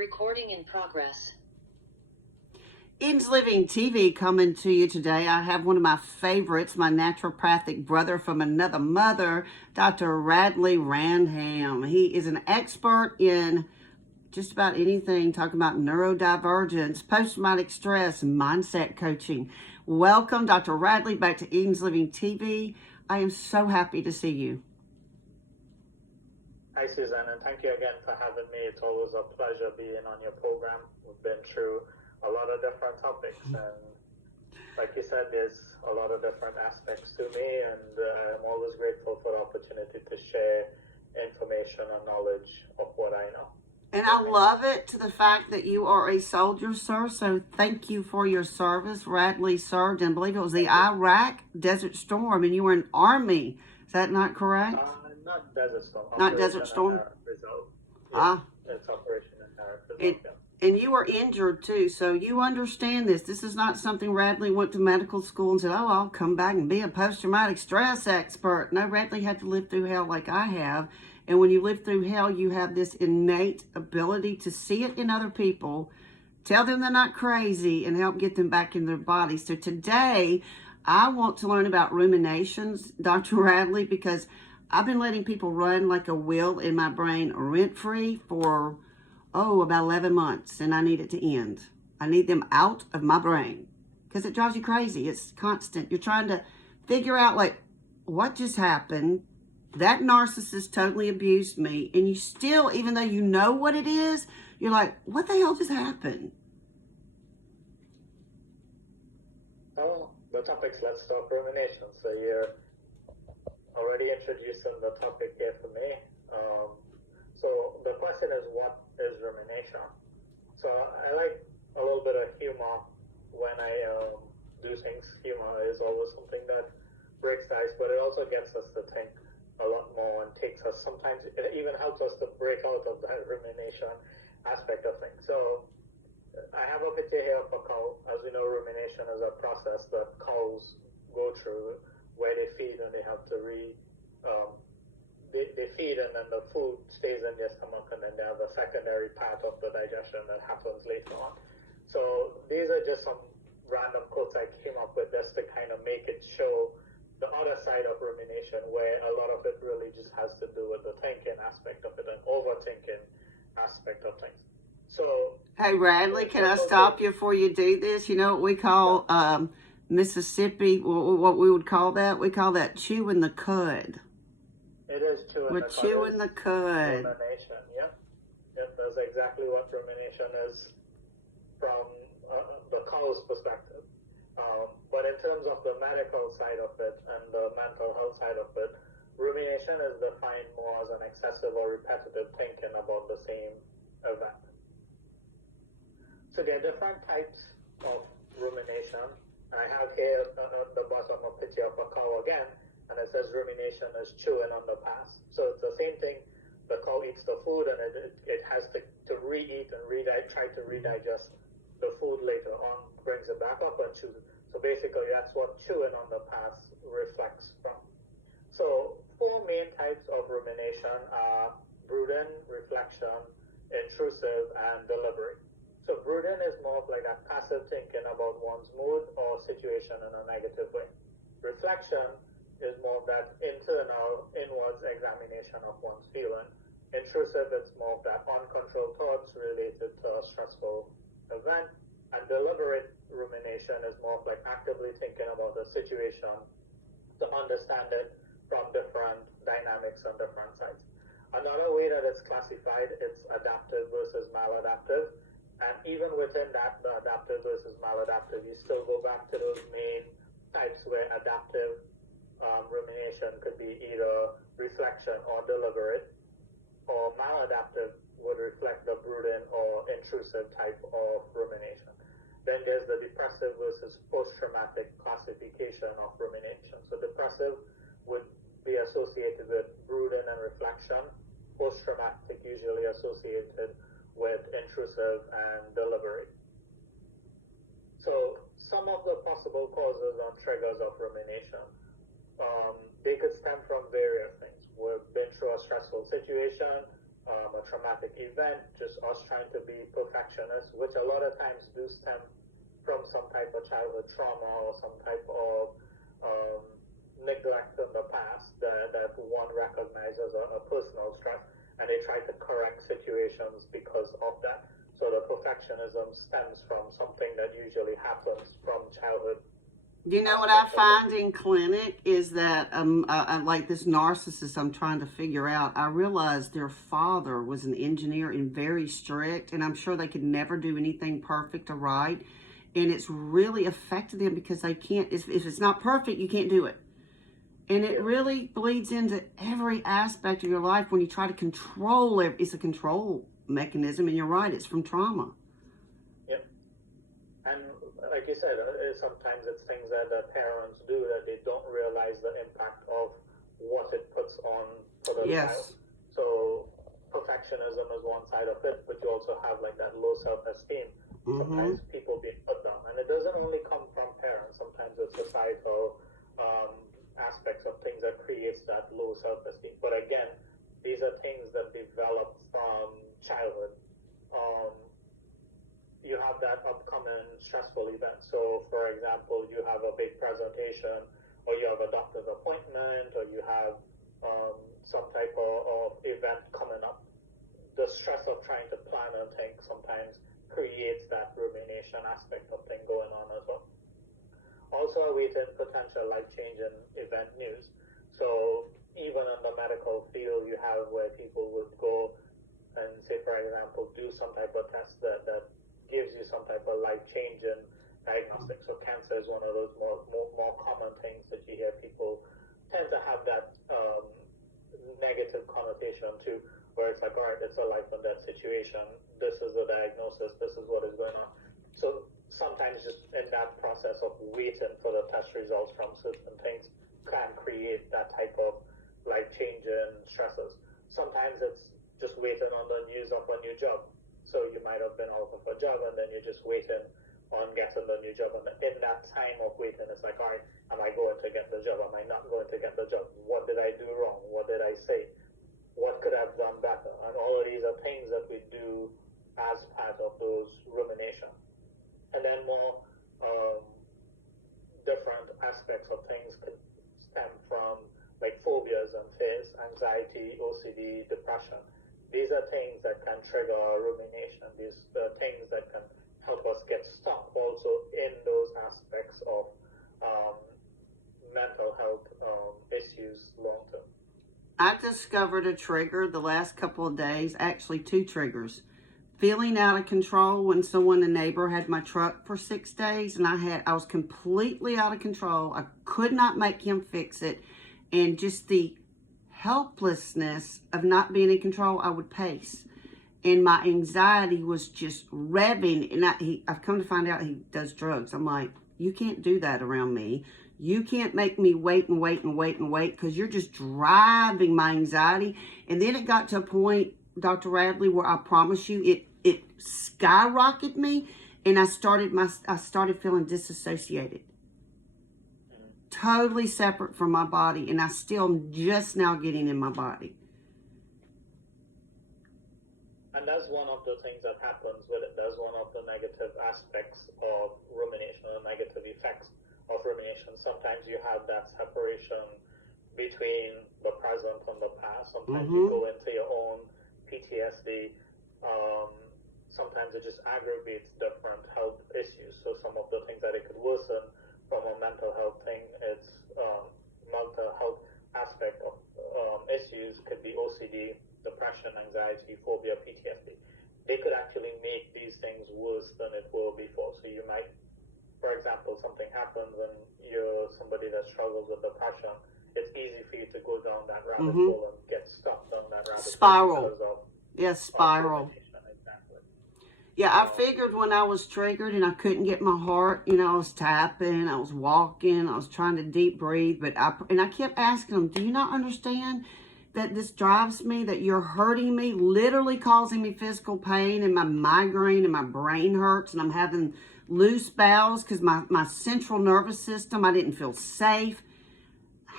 Recording in progress. Eden's Living TV coming to you today. I have one of my favorites, my naturopathic brother from another mother, Dr. Radley Ramdhan. He is an expert in just about anything, talking about neurodivergence, post-traumatic stress, mindset coaching. Welcome, Dr. Radley, back to Eden's Living TV. I am so happy to see you. Hi, Suzanne, and thank you again for having me. It's always a pleasure being on your program. We've been through a lot of different topics, and like you said, there's a lot of different aspects to me, and I'm always grateful for the opportunity to share information and knowledge of what I know. And I love it to the fact that you are a soldier, sir, so thank you for your service. Radley served, and I believe it was the Iraq Desert Storm, and you were in Army. Is that not correct? Not Desert Storm. Not Desert Storm? It's Operation Result. And you were injured too, so you understand this. This is not something Radley went to medical school and said, oh, I'll come back and be a post-traumatic stress expert. No, Radley had to live through hell like I have. And when you live through hell, you have this innate ability to see it in other people, tell them they're not crazy, and help get them back in their body. So today, I want to learn about ruminations, Dr. Radley, because I've been letting people run like a wheel in my brain rent-free for, about 11 months, and I need it to end. I need them out of my brain because it drives you crazy. It's constant. You're trying to figure out, like, what just happened? That narcissist totally abused me, and you still, even though you know what it is, you're like, what the hell just happened? Oh, the topics, let's talk rumination. So you're already introducing the topic here for me. So the question is, what is rumination? So I like a little bit of humor when I do things. Humor is always something that breaks the ice, but it also gets us to think a lot more and takes us, sometimes it even helps us to break out of that rumination aspect of things. So I have a picture here of a cow. As we know, rumination is a process that cows go through where they feed and they have to they feed, and then the food stays in their stomach, and then they have a secondary part of the digestion that happens later on. So these are just some random quotes I came up with just to kind of make it show the other side of rumination, where a lot of it really just has to do with the thinking aspect of it and overthinking aspect of things. So, hey, Radley, can I stop you before you do this? You know what we call Mississippi, what we would call that? We call that chewing the cud. It is chewing We're the cud. chewing the cud. Rumination, yeah. That's exactly what rumination is from the cow's perspective. But in terms of the medical side of it and the mental health side of it, rumination is defined more as an excessive or repetitive thinking about the same event. So there are different types of rumination. I have here at the bottom a picture of a cow again, and it says rumination is chewing on the past. So it's the same thing. The cow eats the food, and it has to re-eat and try to redigest the food later on, brings it back up and chews it. So basically, that's what chewing on the past reflects from. So 4 main types of rumination are brooding, reflection, intrusive, and deliberate. So brooding is more of like that passive thinking about one's mood or situation in a negative way. Reflection is more of that internal, inwards examination of one's feeling. Intrusive, it's more of that uncontrolled thoughts related to a stressful event. And deliberate rumination is more of like actively thinking about the situation to understand it from different dynamics on different sides. Another way that it's classified, it's adaptive versus maladaptive. And even within that, the adaptive versus maladaptive, you still go back to those main types where adaptive rumination could be either reflection or deliberate, or maladaptive would reflect the brooding or intrusive type of rumination. Then there's the depressive versus post-traumatic classification of rumination. So depressive would be associated with brooding and reflection, post-traumatic usually associated with intrusive and deliberate. So some of the possible causes or triggers of rumination, they could stem from various things. We've been through a stressful situation, a traumatic event, just us trying to be perfectionists, which a lot of times do stem from some type of childhood trauma or some type of neglect in the past that one recognizes a personal stress, and they try to correct situations because of that. So the perfectionism stems from something that usually happens from childhood. You know what I find in clinic is that like this narcissist I'm trying to figure out, I realized their father was an engineer and very strict, and I'm sure they could never do anything perfect or right, and it's really affected them because they can't, if it's not perfect, you can't do it. And it really bleeds into every aspect of your life when you try to control it. It's a control mechanism, and you're right, it's from trauma. Yep. And like you said, sometimes it's things that parents do that they don't realize the impact of what it puts on for the child. So perfectionism is one side of it, but you also have like that low self-esteem. Sometimes people being put down, and it doesn't only come from parents. Sometimes it's societal aspects of things that creates that low self-esteem. But again, these are things that develop from childhood. You have that upcoming stressful event. So, for example, you have a big presentation, or you have a doctor's appointment, or you have some type of event coming up. The stress of trying to plan and think sometimes creates that rumination aspect of thing going on as well. Also awaiting potential life-changing event news. So even in the medical field, you have where people would go and say, for example, do some type of test that gives you some type of life-changing diagnostic. So cancer is one of those more common things that you hear people tend to have that negative connotation to, where it's like, all right, it's a life and death situation. This is the diagnosis. This is what is going on. So sometimes just in that process of waiting for the test results from certain things can create that type of life-changing stresses. Sometimes it's just waiting on the news of a new job. So you might have been out of a job and then you're just waiting on getting the new job. And in that time of waiting, it's like, all right, am I going to get the job? Am I not going to get the job? What did I do wrong? What did I say? What could I have done better? And all of these are things that we do as part of those ruminations. And then more different aspects of things could stem from like phobias and fears, anxiety, OCD, depression. These are things that can trigger rumination. These are things that can help us get stuck also in those aspects of mental health issues long term. I discovered a trigger the last couple of days, actually 2 triggers. Feeling out of control when a neighbor had my truck for 6 days, and I was completely out of control. I could not make him fix it, and just the helplessness of not being in control, I would pace, and my anxiety was just revving. And I've come to find out he does drugs. I'm like, you can't do that around me. You can't make me wait and wait and wait and wait, because you're just driving my anxiety. And then it got to a point, Dr. Radley, where I promise you, it skyrocketed me, and I started feeling disassociated, totally separate from my body, and I still just now getting in my body. And that's one of the things that happens with it. That's one of the negative aspects of rumination, or negative effects of rumination. Sometimes you have that separation between the present and the past. Sometimes you go into your own PTSD. Sometimes it just aggravates different health issues. So some of the things that it could worsen from a mental health thing, it's mental health aspect of issues could be OCD, depression, anxiety, phobia, PTSD. They could actually make these things worse than it were before. So you might, for example, something happens and you're somebody that struggles with depression, it's easy for you to go down that rabbit hole and get stuck down that rabbit hole. Spiral. Exactly. Yeah, I figured when I was triggered and I couldn't get my heart, I was tapping, I was walking, I was trying to deep breathe, but I kept asking them, do you not understand that this drives me, that you're hurting me, literally causing me physical pain, and my migraine and my brain hurts, and I'm having loose bowels because my central nervous system, I didn't feel safe.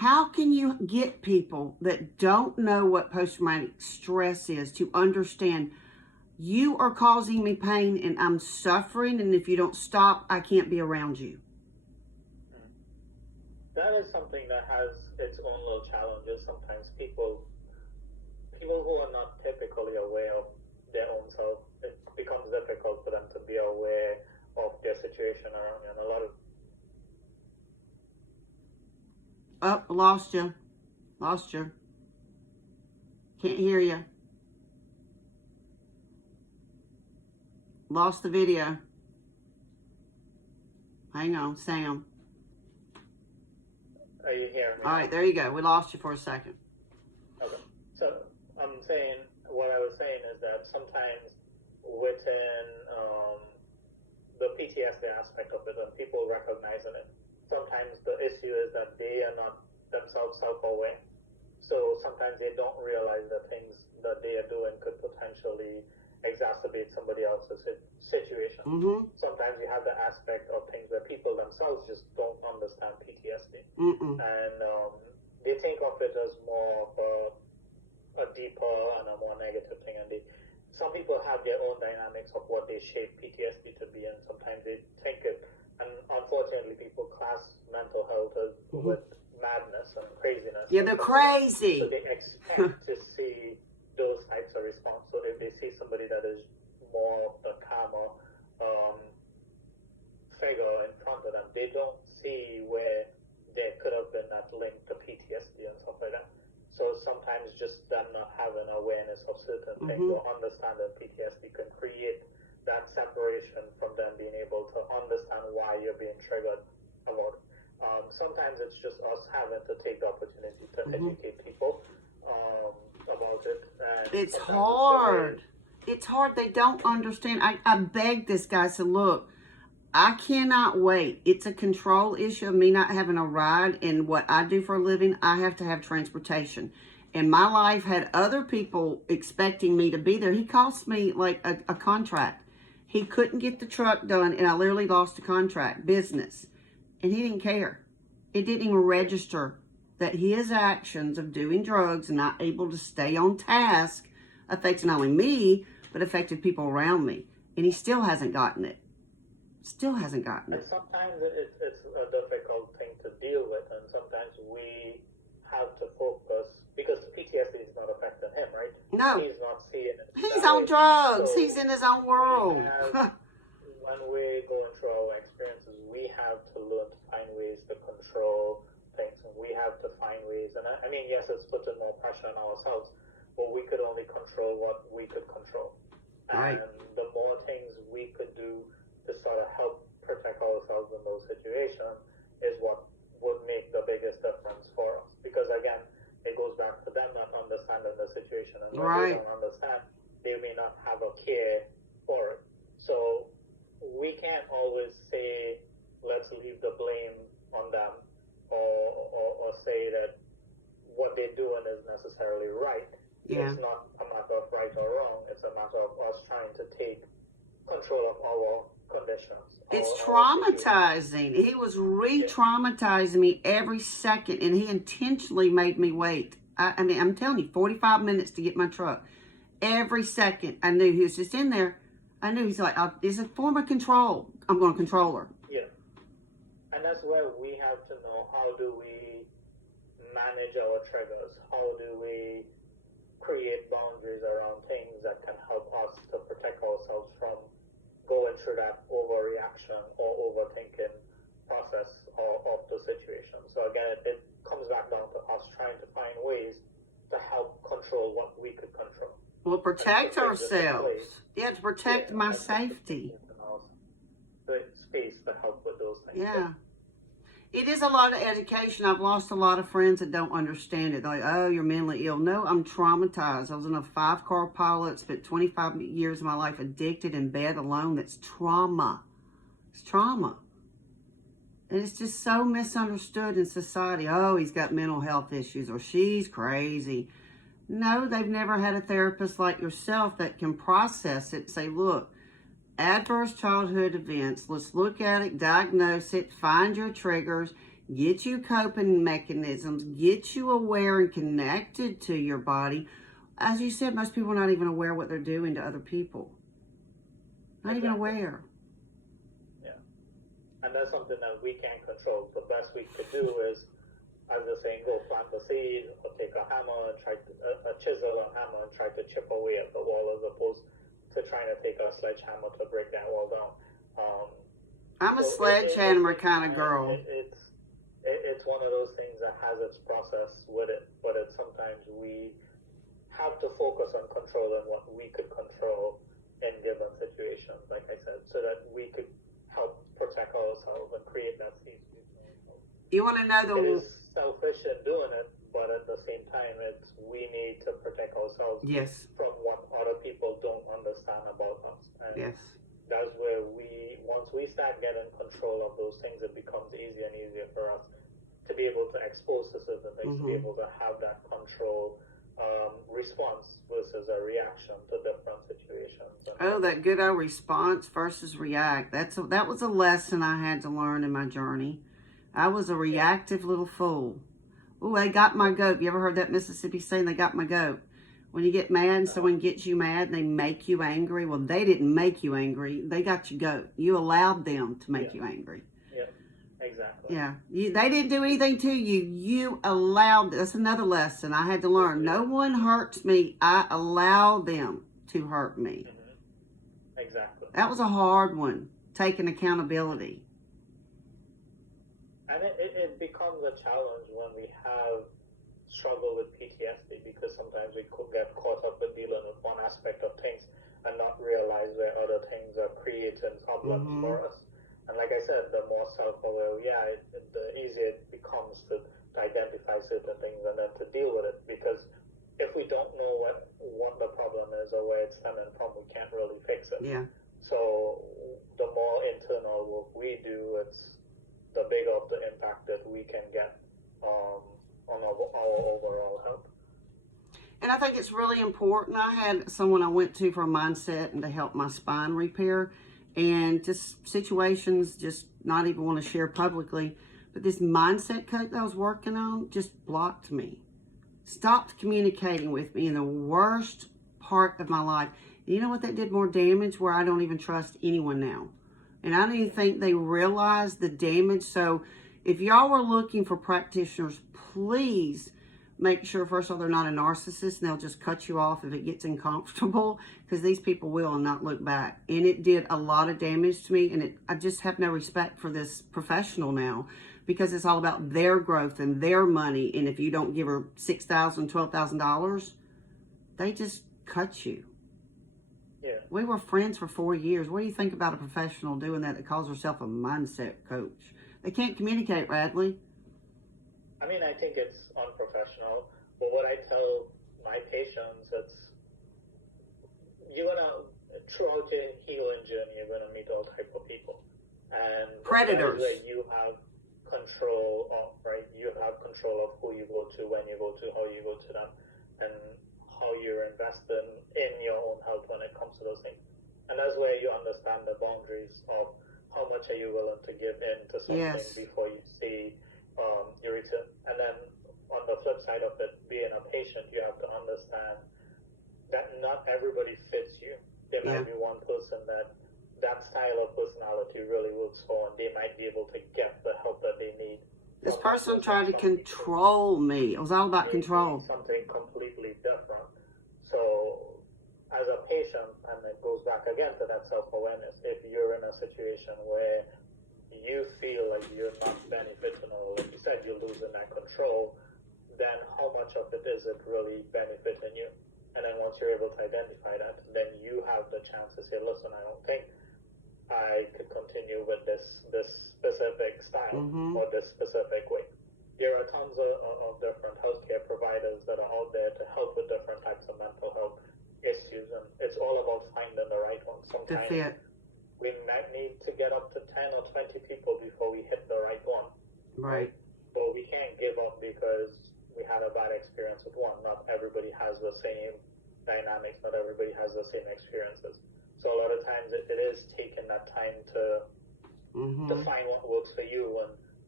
How can you get people that don't know what post-traumatic stress is to understand you are causing me pain and I'm suffering, and if you don't stop, I can't be around you? That is something that has its own little challenges. Sometimes people who are not typically aware of their own self, it becomes difficult for them to be aware of their situation around you. And a lot of Lost you. Can't hear you. Lost the video. Hang on, Sam. Are you hearing me? All right, there you go. We lost you for a second. Okay. So I'm saying, what I was saying is that sometimes within the PTSD aspect of it, and people recognizing it, sometimes the issue is that they are not themselves self-aware. So sometimes they don't realize that things that they are doing could potentially exacerbate somebody else's situation. Mm-hmm. Sometimes you have the aspect of things where people themselves just don't understand PTSD. And they think of it as more of a deeper and a more negative thing. And some people have their own dynamics of what they shape PTSD to be, and sometimes they think it, and unfortunately people class mental health as with madness and craziness. Yeah, they're crazy. So they expect to see those types of response. So if they see somebody that is more of the calmer figure in front of them, they don't see where there could have been that link to PTSD and stuff like that. So sometimes just them not having awareness of certain things or understanding PTSD can create that separation from them being able to understand why you're being triggered about it. Sometimes it's just us having to take the opportunity to educate people about it. And it's hard. It's hard. They don't understand. I begged this guy, I said, look, I cannot wait. It's a control issue of me not having a ride. And what I do for a living, I have to have transportation. And my life had other people expecting me to be there. He cost me like a contract. He couldn't get the truck done, and I literally lost a contract, business. And he didn't care. It didn't even register that his actions of doing drugs and not able to stay on task affected not only me, but affected people around me. And he still hasn't gotten it. Still hasn't gotten it. And sometimes it's a difficult thing to deal with, and sometimes we have to focus, because PTSD is not affecting him, right? No. He's not seeing it. He's on drugs. So he's in his own world. When we're going through our experiences, we have to learn to find ways to control things, and we have to find ways. And I mean, yes, it's putting more pressure on ourselves, but we could only control what we could control. Right. And the more things we could do to sort of help protect ourselves in those situations is what would make the biggest difference for us. Because again, it goes back to them not understanding the situation, and when they don't understand, they may not have a care for it. So we can't always say, let's leave the blame on them, or say that what they're doing is necessarily right. Yeah. It's not a matter of right or wrong. It's a matter of us trying to take control of our conditions. It's traumatizing. He was re-traumatizing me every second, and he intentionally made me wait. I mean, I'm telling you, 45 minutes to get my truck. Every second, I knew he was just in there. I knew he's like, it's a form of control. I'm going to control her. Yeah. And that's where we have to know, how do we manage our triggers? How do we create boundaries around things that can help us to protect ourselves from going through that overreaction or overthinking process of the situation. So again, it comes back down to us trying to find ways to help control what we could control. Well, protect ourselves. Yeah, to protect my safety. The space to help with those things. Yeah. It is a lot of education. I've lost a lot of friends that don't understand it. They're like, oh, you're mentally ill. No, I'm traumatized. I was in a 5-car pilot, spent 25 years of my life addicted in bed alone. That's trauma. It's trauma. And it's just so misunderstood in society. Oh, he's got mental health issues, or she's crazy. No, they've never had a therapist like yourself that can process it and say, look, adverse childhood events, let's look at it, diagnose it, find your triggers, get you coping mechanisms, get you aware and connected to your body. As you said, most people are not even aware what they're doing to other people. Not even aware. Yeah. And that's something that we can't control. The best we could do is, as the saying goes, plant the seed or take a hammer and try to, a chisel and hammer and try to chip away at the wall as opposed to trying to take a sledgehammer to break that wall down. I'm a sledgehammer kind of girl. It's one of those things that has its process with it, but it's sometimes we have to focus on controlling what we could control in given situations, like I said, so that we could help protect ourselves and create that safe space for ourselves. You want to know It is selfish in doing it, but at the same time, we need to protect ourselves from what other people don't understand about us. And that's where once we start getting control of those things, it becomes easier and easier for us to be able to expose to certain things, to be able to have that control response versus a reaction to different situations. Oh, that good old response versus react. That was a lesson I had to learn in my journey. I was a reactive little fool. Oh, they got my goat. You ever heard that Mississippi saying, they got my goat? When you get mad and someone gets you mad and they make you angry, well, they didn't make you angry. They got your goat. You allowed them to make you angry. Exactly. Yeah. They didn't do anything to you. You allowed. That's another lesson I had to learn. No one hurts me. I allow them to hurt me. Exactly. That was a hard one, taking accountability. And it becomes a challenge when we have struggle with PTSD, because sometimes we could get caught up with dealing with one aspect of things and not realize where other things are creating problems for us. And like I said, the more self-aware we are, the easier it becomes to identify certain things and then to deal with it. Because if we don't know what the problem is or where it's stemming from, we can't really fix it. Yeah. So the more internal work we do, it's the bigger of the impact that we can get on our overall health. And I think it's really important. I had someone I went to for a mindset and to help my spine repair. And just situations, just not even want to share publicly. But this mindset coach that I was working on just blocked me. Stopped communicating with me in the worst part of my life. And you know what? That did more damage, where I don't even trust anyone now. And I don't even think they realize the damage. So if y'all were looking for practitioners, please make sure, first of all, they're not a narcissist and they'll just cut you off if it gets uncomfortable, because these people will and not look back. And it did a lot of damage to me, and I just have no respect for this professional now, because it's all about their growth and their money. And if you don't give her $6,000, $12,000, they just cut you. Yeah. We were friends for 4 years. What do you think about a professional doing that calls herself a mindset coach? They can't communicate, Radley. I mean, I think it's unprofessional, but what I tell my patients, throughout your healing journey, you're going to meet all type of people. And predators. That you have control of, right? You have control of who you go to, when you go to, how you go to them, and how you're investing in your own health when it comes to those things. And that's where you understand the boundaries of how much are you willing to give in to something before you see your return. And then on the flip side of it, being a patient, you have to understand that not everybody fits you. There might be one person that style of personality really works for, and they might be able to get the help that they need. This person tried to control me. It was all about control. Something completely different. So as a patient, and it goes back again to that self-awareness, if you're in a situation where you feel like you're not benefiting, or like you said, you're losing that control, then how much of it is it really benefiting you? And then once you're able to identify that, then you have the chance to say, listen, I don't think I could continue with this specific style or this specific way. There are tons of different healthcare providers that are out there to help with different types of mental health issues, and it's all about finding the right one. Sometimes we might need to get up to 10 or 20 people before we hit the right one. Right. But we can't give up because we had a bad experience with one. Not everybody has the same dynamics. Not everybody has the same experiences. So a lot of times it is taking that time to find what works for you and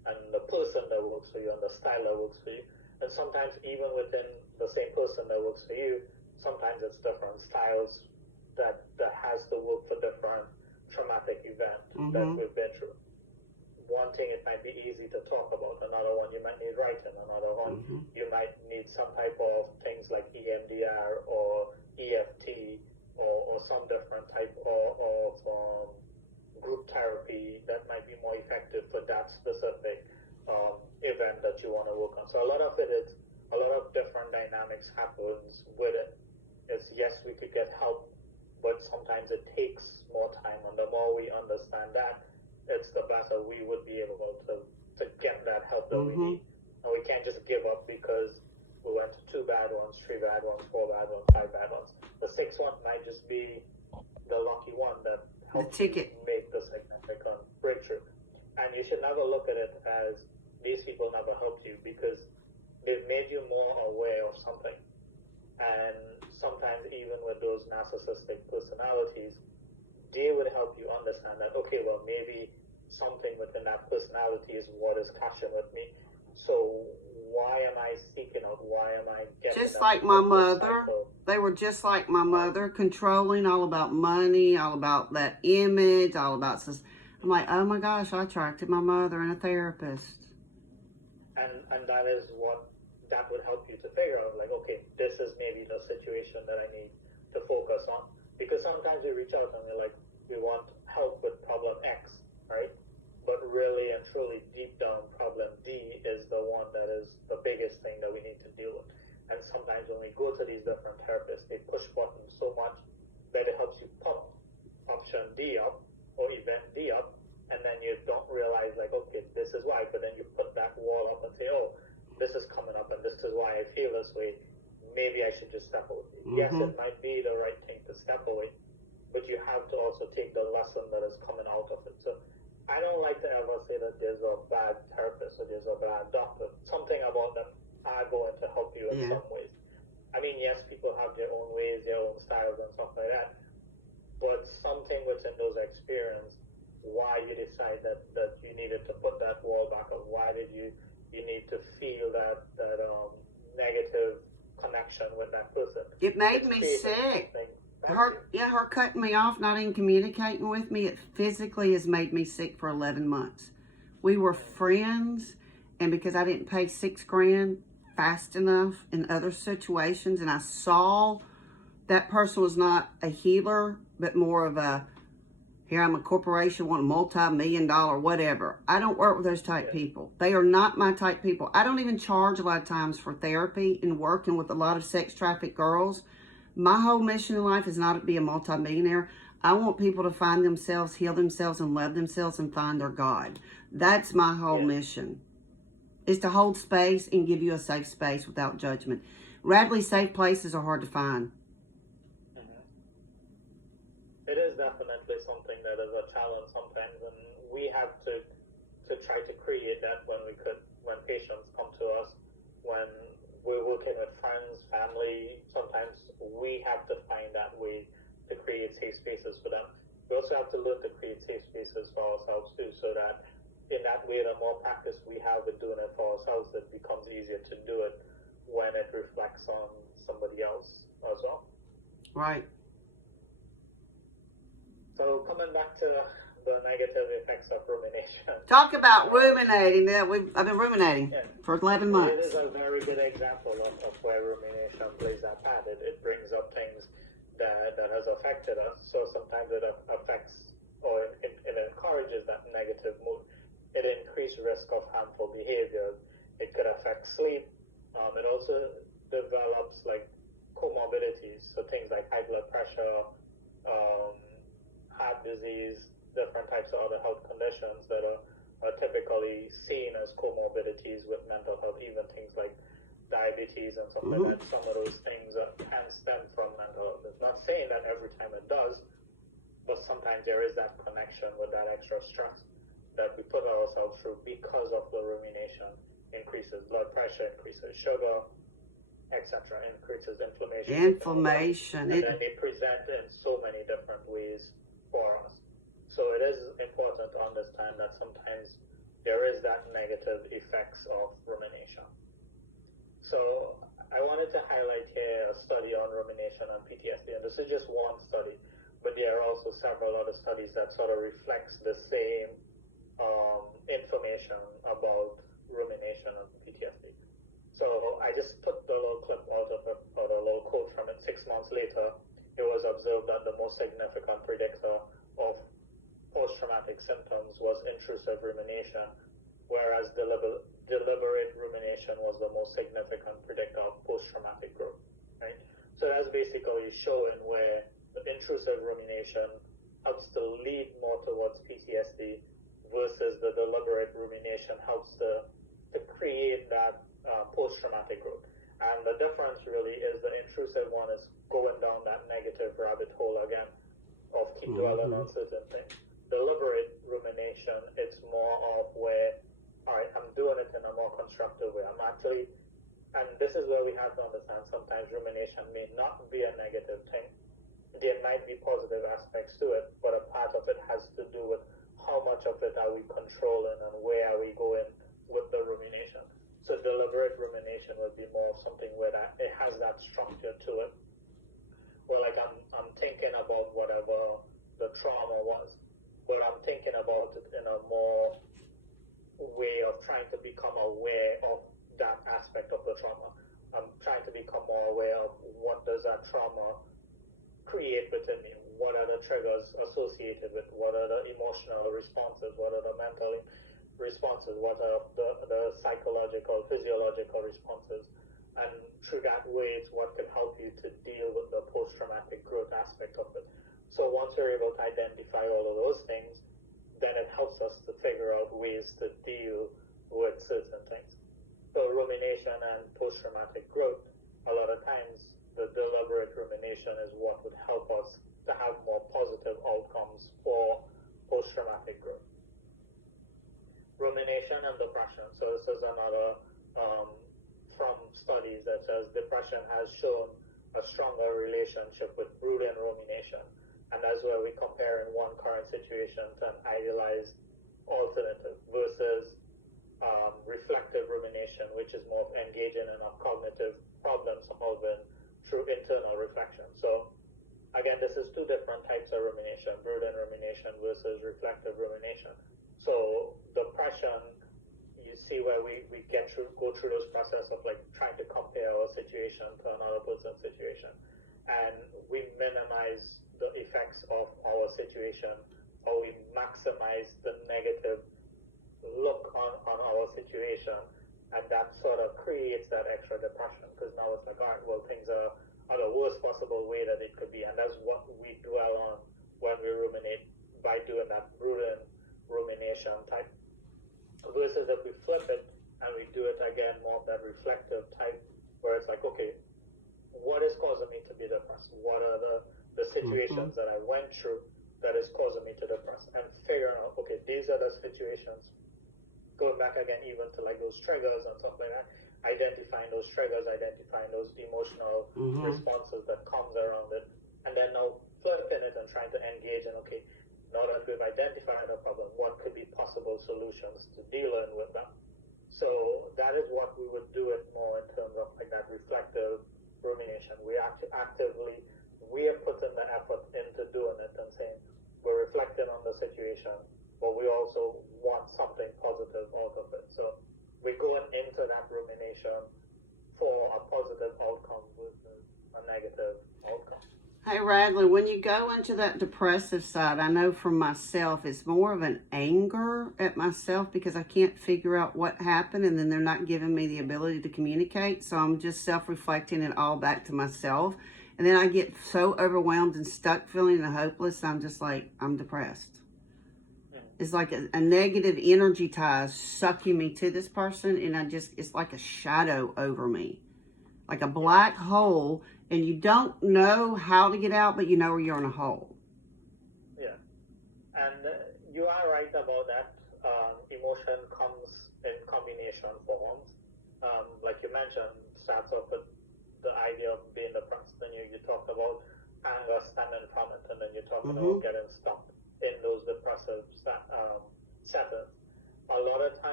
and the person that works for you and the style that works for you. And sometimes even within the same person that works for you, sometimes it's different styles that has to work for different traumatic event that we've been through. One thing, it might be easy to talk about. Another one, you might need writing. Another one, you might need some type of things like EMDR or EFT or some different type of group therapy that might be more effective for that specific event that you want to work on. So a lot of it is, a lot of different dynamics happens with it. It's, yes, we could get help, but sometimes it takes more time. And the more we understand that, it's the better we would be able to get that help that we need. And we can't just give up because we went to 2 bad ones, 3 bad ones, 4 bad ones, 5 bad ones. The 6th one might just be the lucky one that helps you make the significant breakthrough. And you should never look at it as these people never helped you, because they've made you more aware of something. And sometimes even with those narcissistic personalities, they would help you understand that, okay, well, maybe something within that personality is what is clashing with me. So why am I seeking out? Why am I getting just like my mother? cycle? They were just like my mother, controlling, all about money, all about that image, all about this. I'm like, oh my gosh, I attracted my mother and a therapist. And that is what that would help you to figure out, like, okay, this is maybe the situation that I need to focus on. Because sometimes we reach out and we're like, we want help with problem X, right? But really and truly, deep down, problem D is the one that is the biggest thing that we need to deal with. And sometimes when we go to these different therapists, they push buttons so much that it helps you pump option D up or event D up, and then you don't realize, like, okay, this is why. But then you put that wall up and say, oh, this is coming up and this is why I feel this way. Maybe I should just step away. Yes, it might be the right thing to step away, but you have to also take the lesson that is coming out of it. So I don't like to ever say that there's a bad therapist or there's a bad doctor. Something about them are going to help you in some ways. I mean, yes, people have their own ways, their own styles and stuff like that, but something within those experiences, why you decide that you needed to put that wall back up, why did you need to feel that negative connection with that person. It made me sick. Her cutting me off, not even communicating with me, it physically has made me sick for 11 months. We were friends, and because I didn't pay $6,000 fast enough in other situations, and I saw that person was not a healer, but more of a, here I'm a corporation, want a multi-million-dollar whatever. I don't work with those type people. They are not my type people. I don't even charge a lot of times for therapy and working with a lot of sex trafficked girls. My whole mission in life is not to be a multi-millionaire. I want people to find themselves, heal themselves, and love themselves and find their God. That's my whole mission, is to hold space and give you a safe space without judgment. Radley, safe places are hard to find. It is definitely something that is a challenge sometimes, and we have to try to create that when patients come to us, when we're working with friends, family. Sometimes we have to find that way to create safe spaces for them. We also have to learn to create safe spaces for ourselves too, so that in that way, the more practice we have with doing it for ourselves, it becomes easier to do it when it reflects on somebody else as well. Right. So coming back to the negative effects of rumination. Talk about ruminating. I've been ruminating for 11 months. It is a very good example of where rumination plays that part. It brings up things that has affected us. So sometimes it affects or it encourages that negative mood. It increases risk of harmful behavior. It could affect sleep. It also develops like comorbidities. So things like high blood pressure, heart disease, different types of other health conditions that are typically seen as comorbidities with mental health, even things like diabetes and stuff like that. Some of those things can stem from mental health. It's not saying that every time it does, but sometimes there is that connection with that extra stress that we put ourselves through because of the rumination. Increases blood pressure, increases sugar, etc., increases inflammation. And then they present in so many different ways for us. So it is important to understand that sometimes there is that negative effects of rumination. So I wanted to highlight here a study on rumination and PTSD, and this is just one study, but there are also several other studies that sort of reflects the same information about rumination and PTSD. So I just took the little clip out of it, or the little quote from it. 6 months later, it was observed that the most significant predictor of post-traumatic symptoms was intrusive rumination, whereas deliberate rumination was the most significant predictor of post-traumatic growth, right? So that's basically showing where the intrusive rumination helps to lead more towards PTSD versus the deliberate rumination helps to create that post-traumatic growth. And the difference really is the intrusive one is going down that negative rabbit hole again of keep dwelling on certain things. Deliberate rumination, it's more of where, all right, I'm doing it in a more constructive way. I'm actually, and this is where we have to understand sometimes rumination may not be a negative thing. There might be positive aspects to it, but a part of it has to do with how much of it are we controlling and where are we going with the rumination. So deliberate rumination would be more something where that it has that structure to it. Where like I'm thinking about whatever the trauma was, but I'm thinking about it in a more way of trying to become aware of that aspect of the trauma. I'm trying to become more aware of what does that trauma create within me. What are the triggers associated with? What are the emotional responses? What are the mental responses? What are the psychological, physiological responses? And through that way, it's what can help you to deal with the post-traumatic growth aspect of it. So once you're able to identify all of those things, then it helps us to figure out ways to deal with certain things. So rumination and post-traumatic growth, a lot of times the deliberate rumination is what would help us to have more positive outcomes for post-traumatic growth. Rumination and depression. So this is another from studies that says depression has shown a stronger relationship with brooding rumination. And that's where we compare in one current situation to an idealized alternative versus reflective rumination, which is more of engaging in a cognitive problem solving through internal reflection. So again, this is two different types of rumination, brooding rumination versus reflective rumination. So depression, you see where we go through this process of like trying to compare our situation to another person's situation, and we minimize the effects of our situation, or we maximize the negative look on our situation, and that sort of creates that extra depression, because now it's like, all right, well, things are the worst possible way that it could be, and that's what we dwell on when we ruminate by doing that brooding rumination type. Versus if we flip it and we do it again more of that reflective type, where it's like, okay, what is causing me to be depressed? What are the situations that I went through that is causing me to depress? And figuring out, okay, these are the situations. Going back again even to like those triggers and stuff like that, identifying those triggers, identifying those emotional responses that comes around it, and then now flipping it and trying to engage in, okay, now that we've identified a problem, what could be possible solutions to dealing with that? So that is what we would do it more in terms of like that reflective rumination. We actively, we are putting the effort into doing it and saying we're reflecting on the situation, but we also want something positive out of it. So we're going into that rumination for a positive outcome versus a negative outcome. Hey, Radley, when you go into that depressive side, I know from myself, it's more of an anger at myself because I can't figure out what happened, and then they're not giving me the ability to communicate. So I'm just self-reflecting it all back to myself. And then I get so overwhelmed and stuck feeling hopeless. I'm just like, I'm depressed. It's like a negative energy tie sucking me to this person, and it's like a shadow over me, like a black hole, and you don't know how to get out, but you know you're in a hole. Yeah, and you are right about that. Emotion comes in combination forms. Like you mentioned, starts off with the idea of being depressed, then you talked about anger stemming from it, and then you talked about getting stuck in those depressive settings. A lot of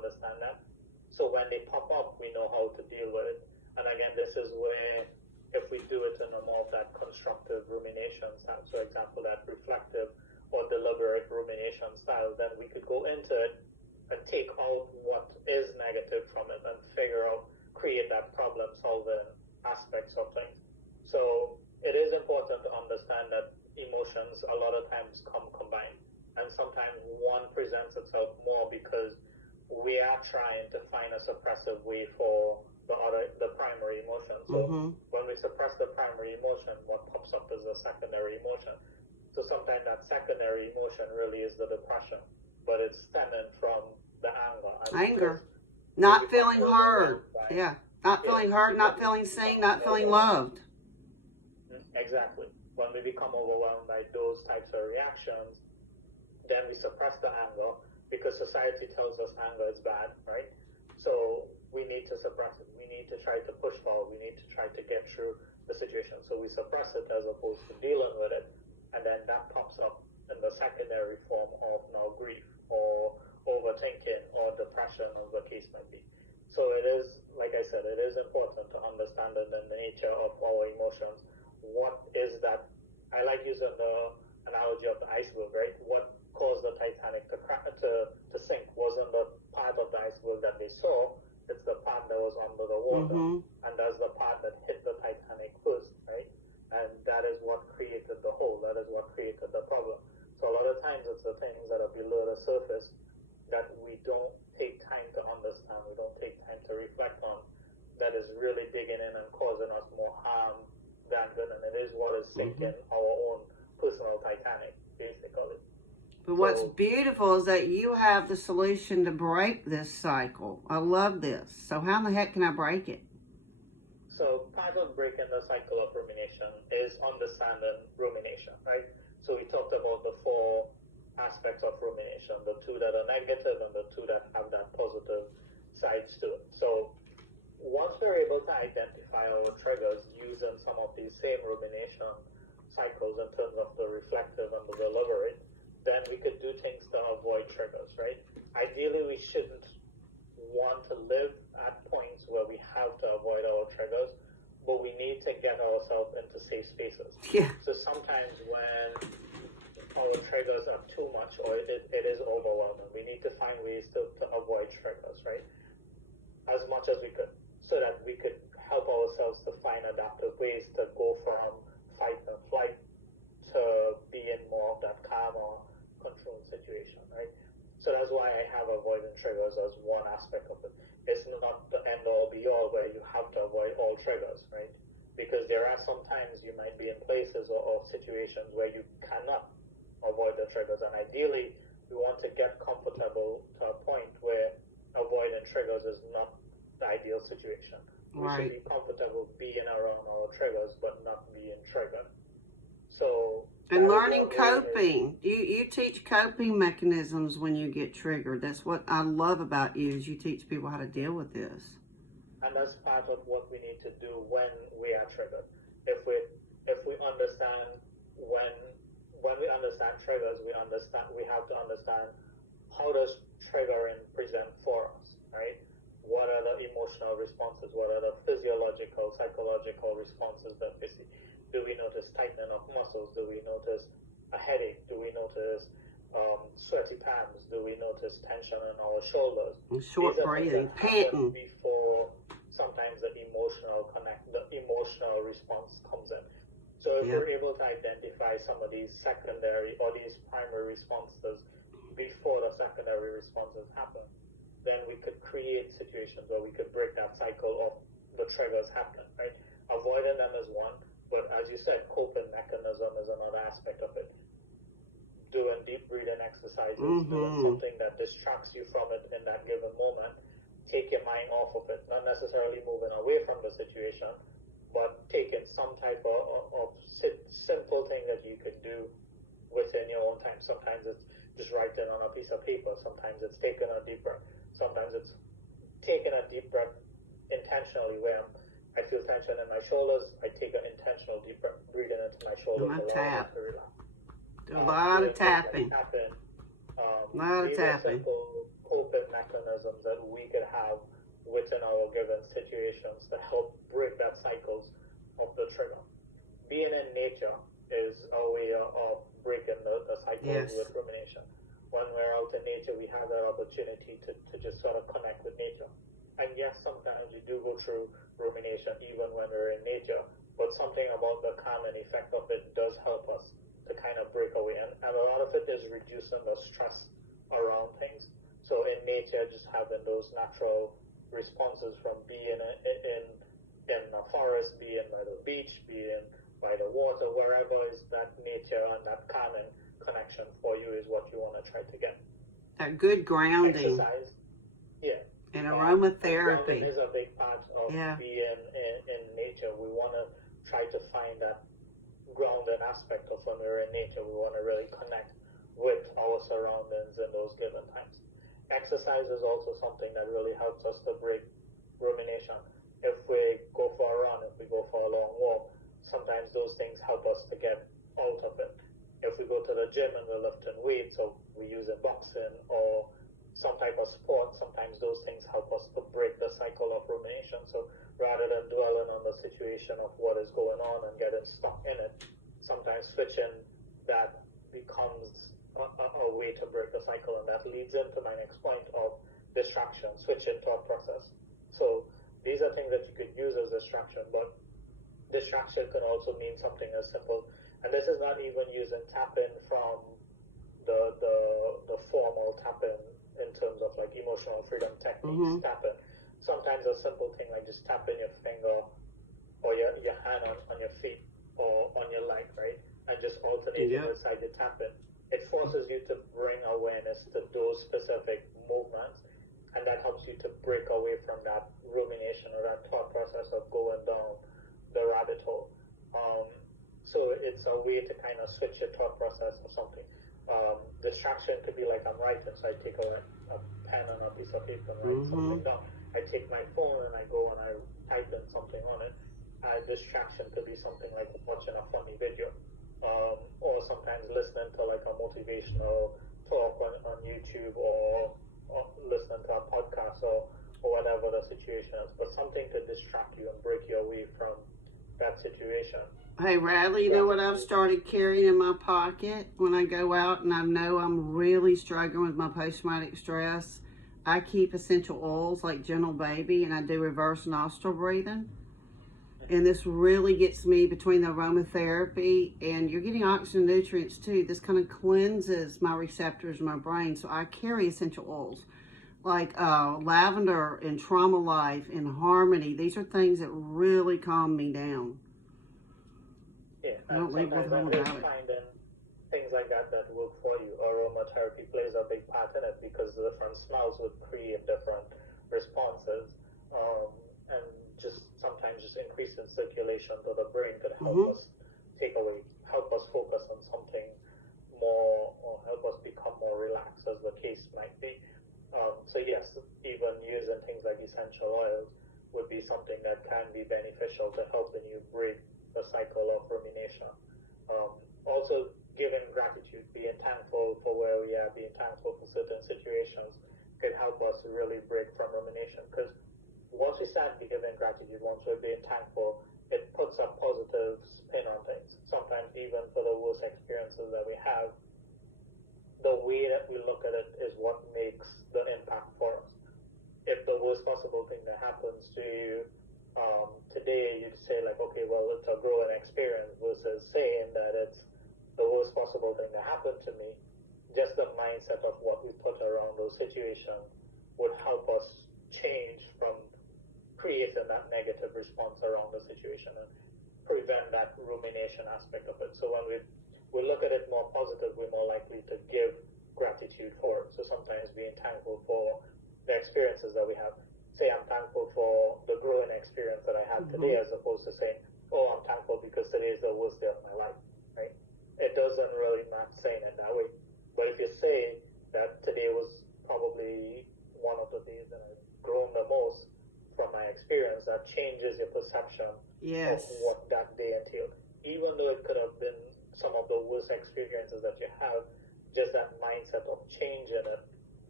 understand that. So when they pop up, we know how to deal with it. And again, this is where if we do it in a more of that constructive rumination style, so example, that reflective or deliberate rumination style, then we could go into it and take out what is negative from it and figure out, create that problem solving aspects of things. So it is important to understand that emotions a lot of times come combined, and sometimes one presents itself more because we are trying to find a suppressive way for the primary emotion. So when we suppress the primary emotion, what pops up is the secondary emotion. So sometimes that secondary emotion really is the depression, but it's stemming from the anger, not feeling heard. Yeah, not feeling heard, not feeling seen, not feeling loved. Exactly. When we become overwhelmed by those types of reactions, then we suppress the anger because society tells us anger is bad, right? So we need to suppress it. We need to try to push forward. We need to try to get through the situation. So we suppress it as opposed to dealing with it. And then that pops up in the secondary form of now grief or overthinking or depression, as the case might be. So it is, like I said, it is important to understand the nature of our emotions. What is that? I like using the analogy of the iceberg, right? What caused the Titanic to sink wasn't the part of the iceberg that they saw, it's the part that was under the water. And that's the part that hit the Titanic first, right? And that is what created the hole, that is what created the problem. So a lot of times it's the things that are below the surface that we don't take time to understand, we don't take time to reflect on, that is really digging in and causing us more harm than good, and it is what is sinking our own personal Titanic, basically. But what's beautiful is that you have the solution to break this cycle. I love this. So how in the heck can I break it? So part of breaking the cycle of rumination is understanding rumination, right? So we talked about the 4 aspects of rumination, the 2 that are negative and the 2 that have that positive sides to it. So once we're able to identify our triggers using some of these same rumination cycles in terms of the reflective and the deliberate, then we could do things to avoid triggers, right? Ideally, we shouldn't want to live at points where we have to avoid our triggers, but we need to get ourselves into safe spaces. Yeah. So sometimes when our triggers are too much or it is overwhelming, we need to find ways to avoid triggers, right? As much as we could, so that we could help ourselves to find adaptive ways to go from fight and flight to being more of that calmer, controlled situation, right? So that's why I have avoiding triggers as one aspect of it. It's not the end all be all where you have to avoid all triggers, right? Because there are some times you might be in places or situations where you cannot avoid the triggers, and ideally we want to get comfortable to a point where avoiding triggers is not the ideal situation. We should be comfortable being around our triggers but not being triggered. So and learning coping. You teach coping mechanisms when you get triggered. That's what I love about you, is you teach people how to deal with this. And that's part of what we need to do when we are triggered. If we understand when we understand triggers, we have to understand how does triggering present for us, right? What are the emotional responses? What are the physiological, psychological responses that we see? Do we notice tightening of muscles? Do we notice a headache? Do we notice sweaty palms? Do we notice tension in our shoulders? And short breathing, panting. Before sometimes the emotional response comes in. So if we're able to identify some of these secondary or these primary responses before the secondary responses happen, then we could create situations where we could break that cycle of the triggers happening, right? Avoiding them is one. But as you said, coping mechanism is another aspect of it. Doing deep breathing exercises, doing something that distracts you from it in that given moment. Take your mind off of it, not necessarily moving away from the situation, but taking some type of simple thing that you could do within your own time. Sometimes it's just writing on a piece of paper. Sometimes it's taking a deep breath. Sometimes it's taking a deep breath intentionally where I feel tension in my shoulders. I take an intentional deep breath, breathing into my shoulders. To relax. Do a lot of tapping. A lot of tapping. Simple coping mechanisms that we could have within our given situations to help break that cycles of the trigger. Being in nature is a way of breaking the cycles with rumination. When we're out in nature, we have that opportunity to just sort of connect with nature. And yes, sometimes we do go through rumination even when we're in nature, but something about the calming effect of it does help us to kind of break away. And a lot of it is reducing the stress around things. So in nature, just having those natural responses from being in a forest, being by the beach, being by the water, wherever is that nature and that calming connection for you is what you want to try to get. That good grounding. Exercise, yeah. And aromatherapy. Grounding is a big part of being in nature. We want to try to find that grounding aspect of when we're in nature. We want to really connect with our surroundings in those given times. Exercise is also something that really helps us to break rumination. If we go for a run, if we go for a long walk, sometimes those things help us to get out of it. If we go to the gym and we're lifting weights, or we're using boxing or some type of sport, sometimes those things help us to break the cycle of rumination. So rather than dwelling on the situation of what is going on and getting stuck in it, sometimes switching that becomes a way to break the cycle, and that leads into my next point of distraction, switching thought process. So these are things that you could use as distraction, but distraction can also mean something as simple, and this is not even using tapping from the formal tapping in terms of like emotional freedom techniques, tapping. Sometimes a simple thing like just tapping your finger or your hand on your feet or on your leg, right? And just alternating inside your tapping. It forces you to bring awareness to those specific movements, and that helps you to break away from that rumination or that thought process of going down the rabbit hole. So it's a way to kind of switch your thought process or something. Distraction could be like I'm writing, so I take a pen and a piece of paper and write something down. I take my phone and I go and I type in something on it. Distraction could be something like watching a funny video, or sometimes listening to like a motivational talk on YouTube, or listening to a podcast or whatever the situation is. But something to distract you and break you away from that situation. Hey, Radley, you know what I've started carrying in my pocket when I go out and I know I'm really struggling with my post-traumatic stress? I keep essential oils like Gentle Baby, and I do reverse nostril breathing. And this really gets me between the aromatherapy, and you're getting oxygen nutrients too. This kind of cleanses my receptors in my brain. So I carry essential oils like lavender and Trauma Life and Harmony. These are things that really calm me down. Yeah, and sometimes I'm just finding things like that work for you. Aromatherapy plays a big part in it because the different smells would create different responses, and just sometimes just increasing circulation to the brain could help us help us focus on something more, or help us become more relaxed, as the case might be. So yes, even using things like essential oils would be something that can be beneficial to helping you break the cycle of rumination. Also, giving gratitude, being thankful for where we are, being thankful for certain situations could help us really break from rumination. Because once we start giving gratitude, once we're being thankful, it puts a positive spin on things. Sometimes even for the worst experiences that we have, the way that we look at it is what makes the impact for us. If the worst possible thing that happens to you today, you'd say like, okay, well, it's a growing experience, versus saying that it's the worst possible thing that happened to me. Just the mindset of what we put around those situations would help us change from creating that negative response around the situation and prevent that rumination aspect of it. So when we look at it more positive, we're more likely to give gratitude for it. So sometimes being thankful for the experiences that we have. Say I'm thankful for the growing experience that I had today, as opposed to saying, oh, I'm thankful because today is the worst day of my life, right? It doesn't really match saying it that way. But if you say that today was probably one of the days that I've grown the most from my experience, that changes your perception of what that day entailed. Even though it could have been some of the worst experiences that you have, just that mindset of changing it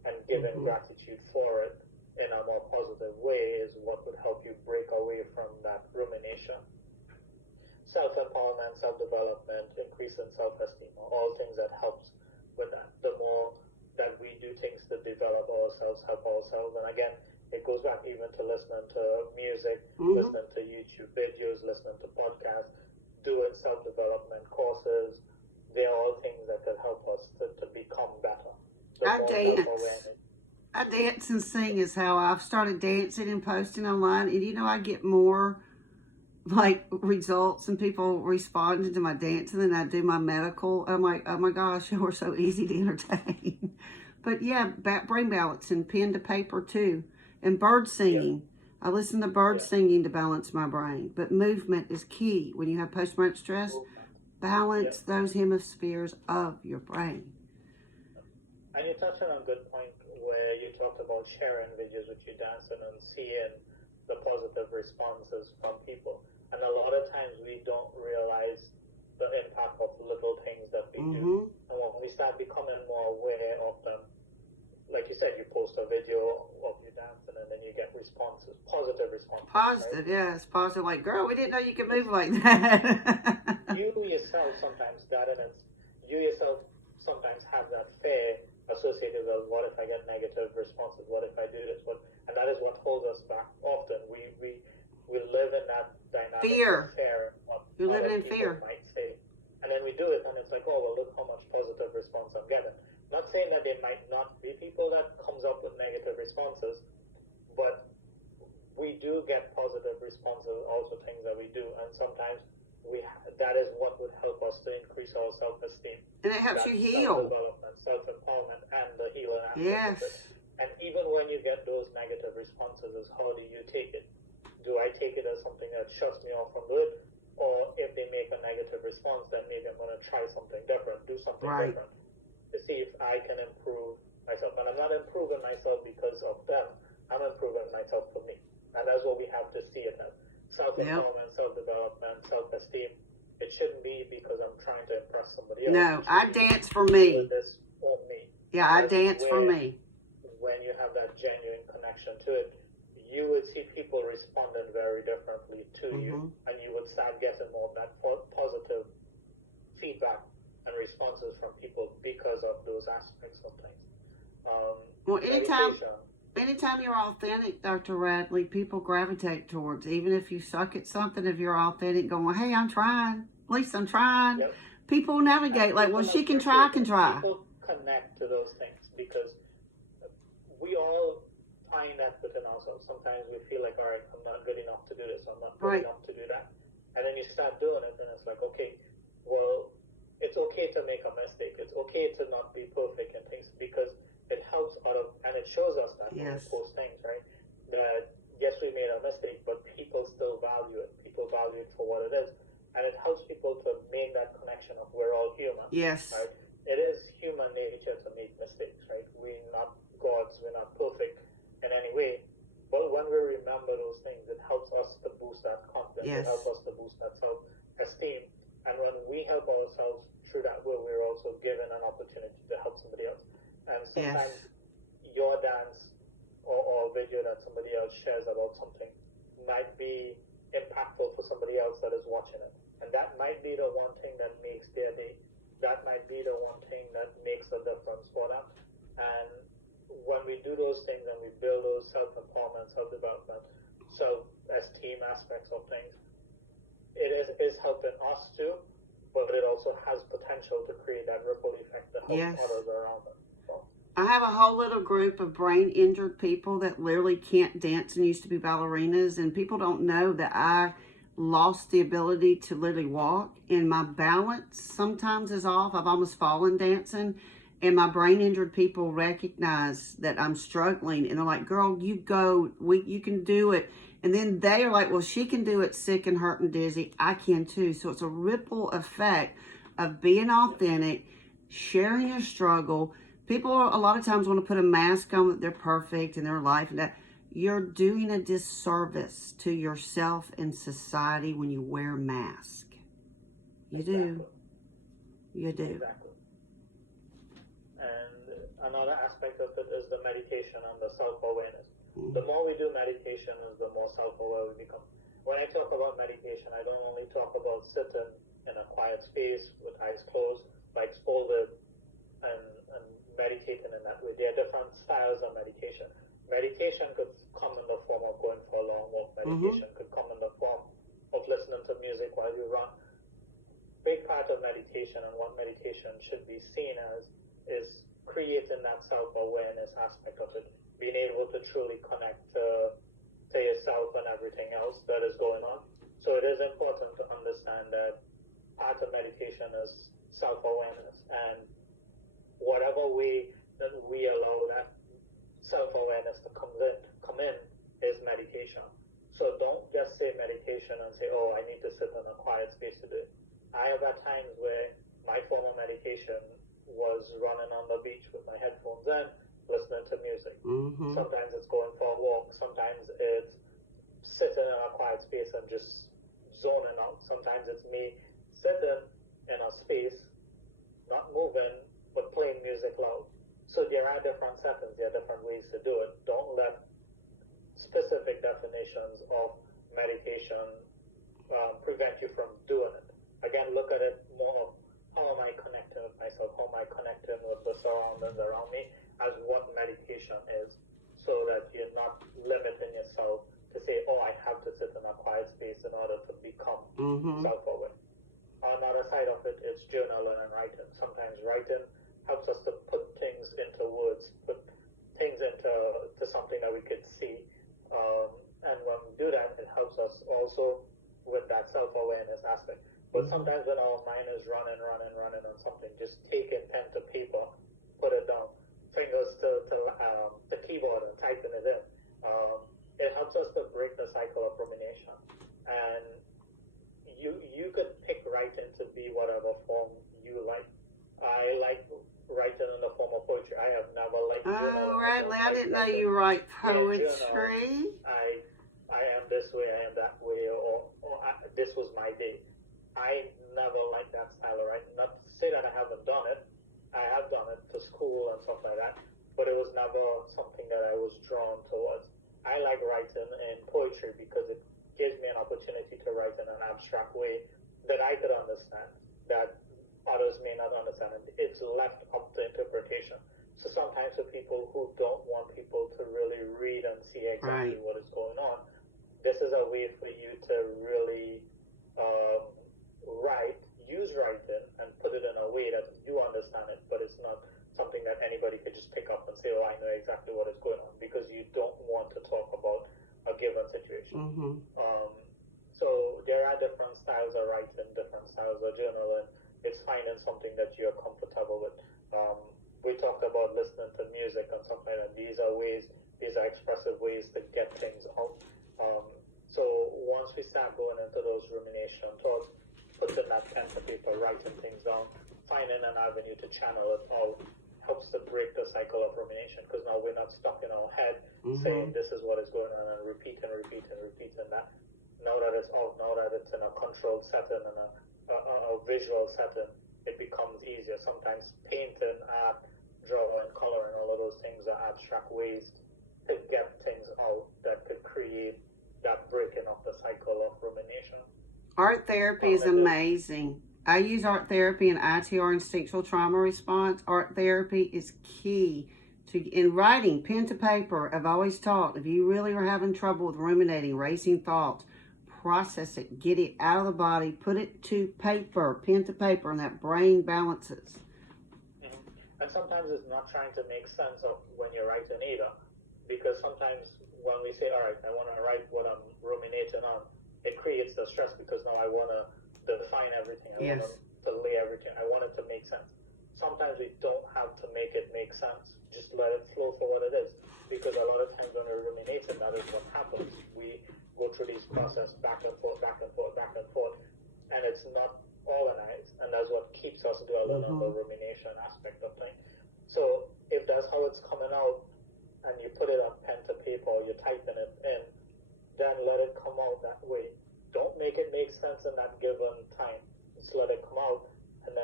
and giving gratitude for it in a more positive way is what would help you break away from that rumination. Self-empowerment, self-development, increase in self-esteem are all things that helps with that. The more that we do things to develop ourselves, help ourselves, and again, it goes back even to listening to music, listening to YouTube videos, listening to podcasts, doing self-development courses. They are all things that can help us to become better. I dance and sing is how I've started dancing and posting online, and you know, I get more like results and people responding to my dancing than I do my medical. I'm like, oh my gosh, you're so easy to entertain. But yeah, brain balance and pen to paper too, and bird singing. I listen to bird singing to balance my brain. But movement is key when you have post-traumatic stress. Balance those hemispheres of your brain. And you touched on a good point where you talked about sharing videos with you dancing and seeing the positive responses from people. And a lot of times we don't realize the impact of little things that we do. And when we start becoming more aware of them, like you said, you post a video of you dancing and then you get responses, positive responses. Positive, right? Yes, positive. Like, girl, we didn't know you could move like that. You yourself sometimes you yourself sometimes have that fear associated with, what if I get negative responses? What if I do this? And that is what holds us back often. We live in that dynamic fear. Of You're living in fear. Might say. And then we do it and it's like, oh, well, look how much positive response I'm getting. Not saying that there might not be people that comes up with negative responses, but we do get positive responses, also things that we do, and sometimes that is what would help us to increase our self-esteem. And it helps you heal. Self-development, self-empowerment, and the healing aspect yes. of it. And even when you get those negative responses, is how do you take it? Do I take it as something that shuts me off from doing it? Or if they make a negative response, then maybe I'm going to try something different, do something different, to see if I can improve myself. And I'm not improving myself because of them. I'm improving myself for me. And that's what we have to see it as. Self-empowerment, self-development, self-esteem. It shouldn't be because I'm trying to impress somebody else. No, I dance for me. This for me. Yeah, I dance for me. When you have that genuine connection to it, you would see people responding very differently to you. And you would start getting more of that positive feedback and responses from people because of those aspects of things. Well, anytime you're authentic, Dr. Radley, people gravitate towards. Even if you suck at something, if you're authentic, going, hey, I'm trying. At least I'm trying. Yep. People navigate like, well, she can try, I can try. People connect to those things because we all find that within ourselves. Sometimes we feel like, all right, I'm not good enough to do this. I'm not good enough to do that. And then you start doing it, and it's like, okay, well, it's okay to make a mistake. It's okay to not be perfect and things, because it helps and it shows us that when we post things, right? That yes, we made a mistake, but people still value it. People value it for what it is. And it helps people to make that connection of we're all human. Yes. Right? It is human nature to make mistakes, right? We're not gods, we're not perfect in any way. But when we remember those things, it helps us to boost that confidence. It helps us to boost that self-esteem. And when we help ourselves through that way, we're also given an opportunity to help somebody else. And sometimes your dance or video that somebody else shares about something might be impactful for somebody else that is watching it. And that might be the one thing that makes their day. That might be the one thing that makes a difference for them. And when we do those things and we build those self-empowerment, self-development, self-esteem aspects of things, it is helping us too, but it also has potential to create that ripple effect to help others around us. I have a whole little group of brain injured people that literally can't dance and used to be ballerinas, and people don't know that I lost the ability to literally walk, and my balance sometimes is off. I've almost fallen dancing, and my brain injured people recognize that I'm struggling, and they're like, girl, you can do it. And then they are like, well, she can do it sick and hurt and dizzy. I can too. So it's a ripple effect of being authentic, sharing your struggle. People a lot of times want to put a mask on that they're perfect in their life, and that you're doing a disservice to yourself and society when you wear a mask. You do. You do. Exactly. And another aspect of it is the meditation and the self-awareness. The more we do meditation, is the more self-aware we become. When I talk about meditation, I don't only talk about sitting in a quiet space with eyes closed, lights folded, and meditating in that way. There are different styles of meditation. Meditation could come in the form of going for a long walk. Meditation could come in the form of listening to music while you run. Big part of meditation and what meditation should be seen as is creating that self-awareness aspect of it, being able to truly connect to yourself and everything else that is going on. So it is important to understand that part of meditation is self-awareness, and whatever way that we allow that self-awareness to come in is meditation. So don't just say meditation and say, oh, I need to sit in a quiet space to do it. I have had times where my form of meditation was running on the beach with my headphones in, listening to music. Sometimes it's going for a walk. Sometimes it's sitting in a quiet space and just zoning out. Sometimes it's me sitting in a space, not moving, but playing music loud. So there are different settings, there are different ways to do it. Don't let specific definitions of meditation prevent you from doing it. Again, look at it more of how am I connecting with myself, how am I connecting with the surroundings around me, as what meditation is, so that you're not limiting yourself to say, oh, I have to sit in a quiet space in order to become self-aware. Another side of it is journaling and writing. Sometimes writing helps us to put things into words, put things into something that we could see. And when we do that, it helps us also with that self-awareness aspect. But sometimes when our mind is running on something, just take it pen to paper, put it down, fingers to the keyboard and typing it in. It helps us to break the cycle of rumination. And you could pick writing to be whatever form you like. I like writing in the form of poetry. I have never liked journaling. Oh, Radley, I didn't know you write poetry. I am this way, I am that way, or this was my day. I never liked that style of writing. Not to say that I haven't done it. I have done it to school and stuff like that, but it was never something that I was drawn towards. I like writing in poetry because it gives me an opportunity to write in an abstract way that I could understand, that others may not understand. It's left up to interpretation. So sometimes for people who don't want people to really read and see exactly what is going on, this is a way for you to really use writing and put it in a way that you understand it, but it's not something that anybody could just pick up and say, oh, I know exactly what is going on, because you don't want to talk about a given situation. So there are different styles of writing, different styles of journaling. It's finding something that you're comfortable with. We talked about listening to music and stuff like that. These are expressive ways to get things out. So once we start going into those rumination thoughts, putting that pen to paper, writing things down, finding an avenue to channel it out, helps to break the cycle of rumination, because now we're not stuck in our head saying this is what is going on and repeating that. Now that it's out, now that it's in a controlled setting and a visual setting, it becomes easier. Sometimes painting, art, drawing, coloring, all of those things are abstract ways to get things out that could create that breaking of the cycle of rumination. Art therapy is amazing. I use art therapy in ITR, instinctual trauma response. Art therapy is key in writing, pen to paper. I've always taught, if you really are having trouble with ruminating, racing thoughts, process it, get it out of the body, put it to paper, pen to paper, and that brain balances. And sometimes it's not trying to make sense of when you're writing either, because sometimes when we say, all right, I want to write what I'm ruminating on, it creates the stress, because now I want to define everything. I want to lay everything. I want it to make sense. Sometimes we don't have to make it make sense. Just let it flow for what it is, because a lot of times when we're ruminating, that is what happens. We go through these processes back and forth, and it's not organized, and that's what keeps us dwelling on the rumination aspect of things. So if that's how it's coming out, and you put it on pen to paper, or you're typing it in, then let it come out that way. Don't make it make sense in that given time. Just let it come out, and then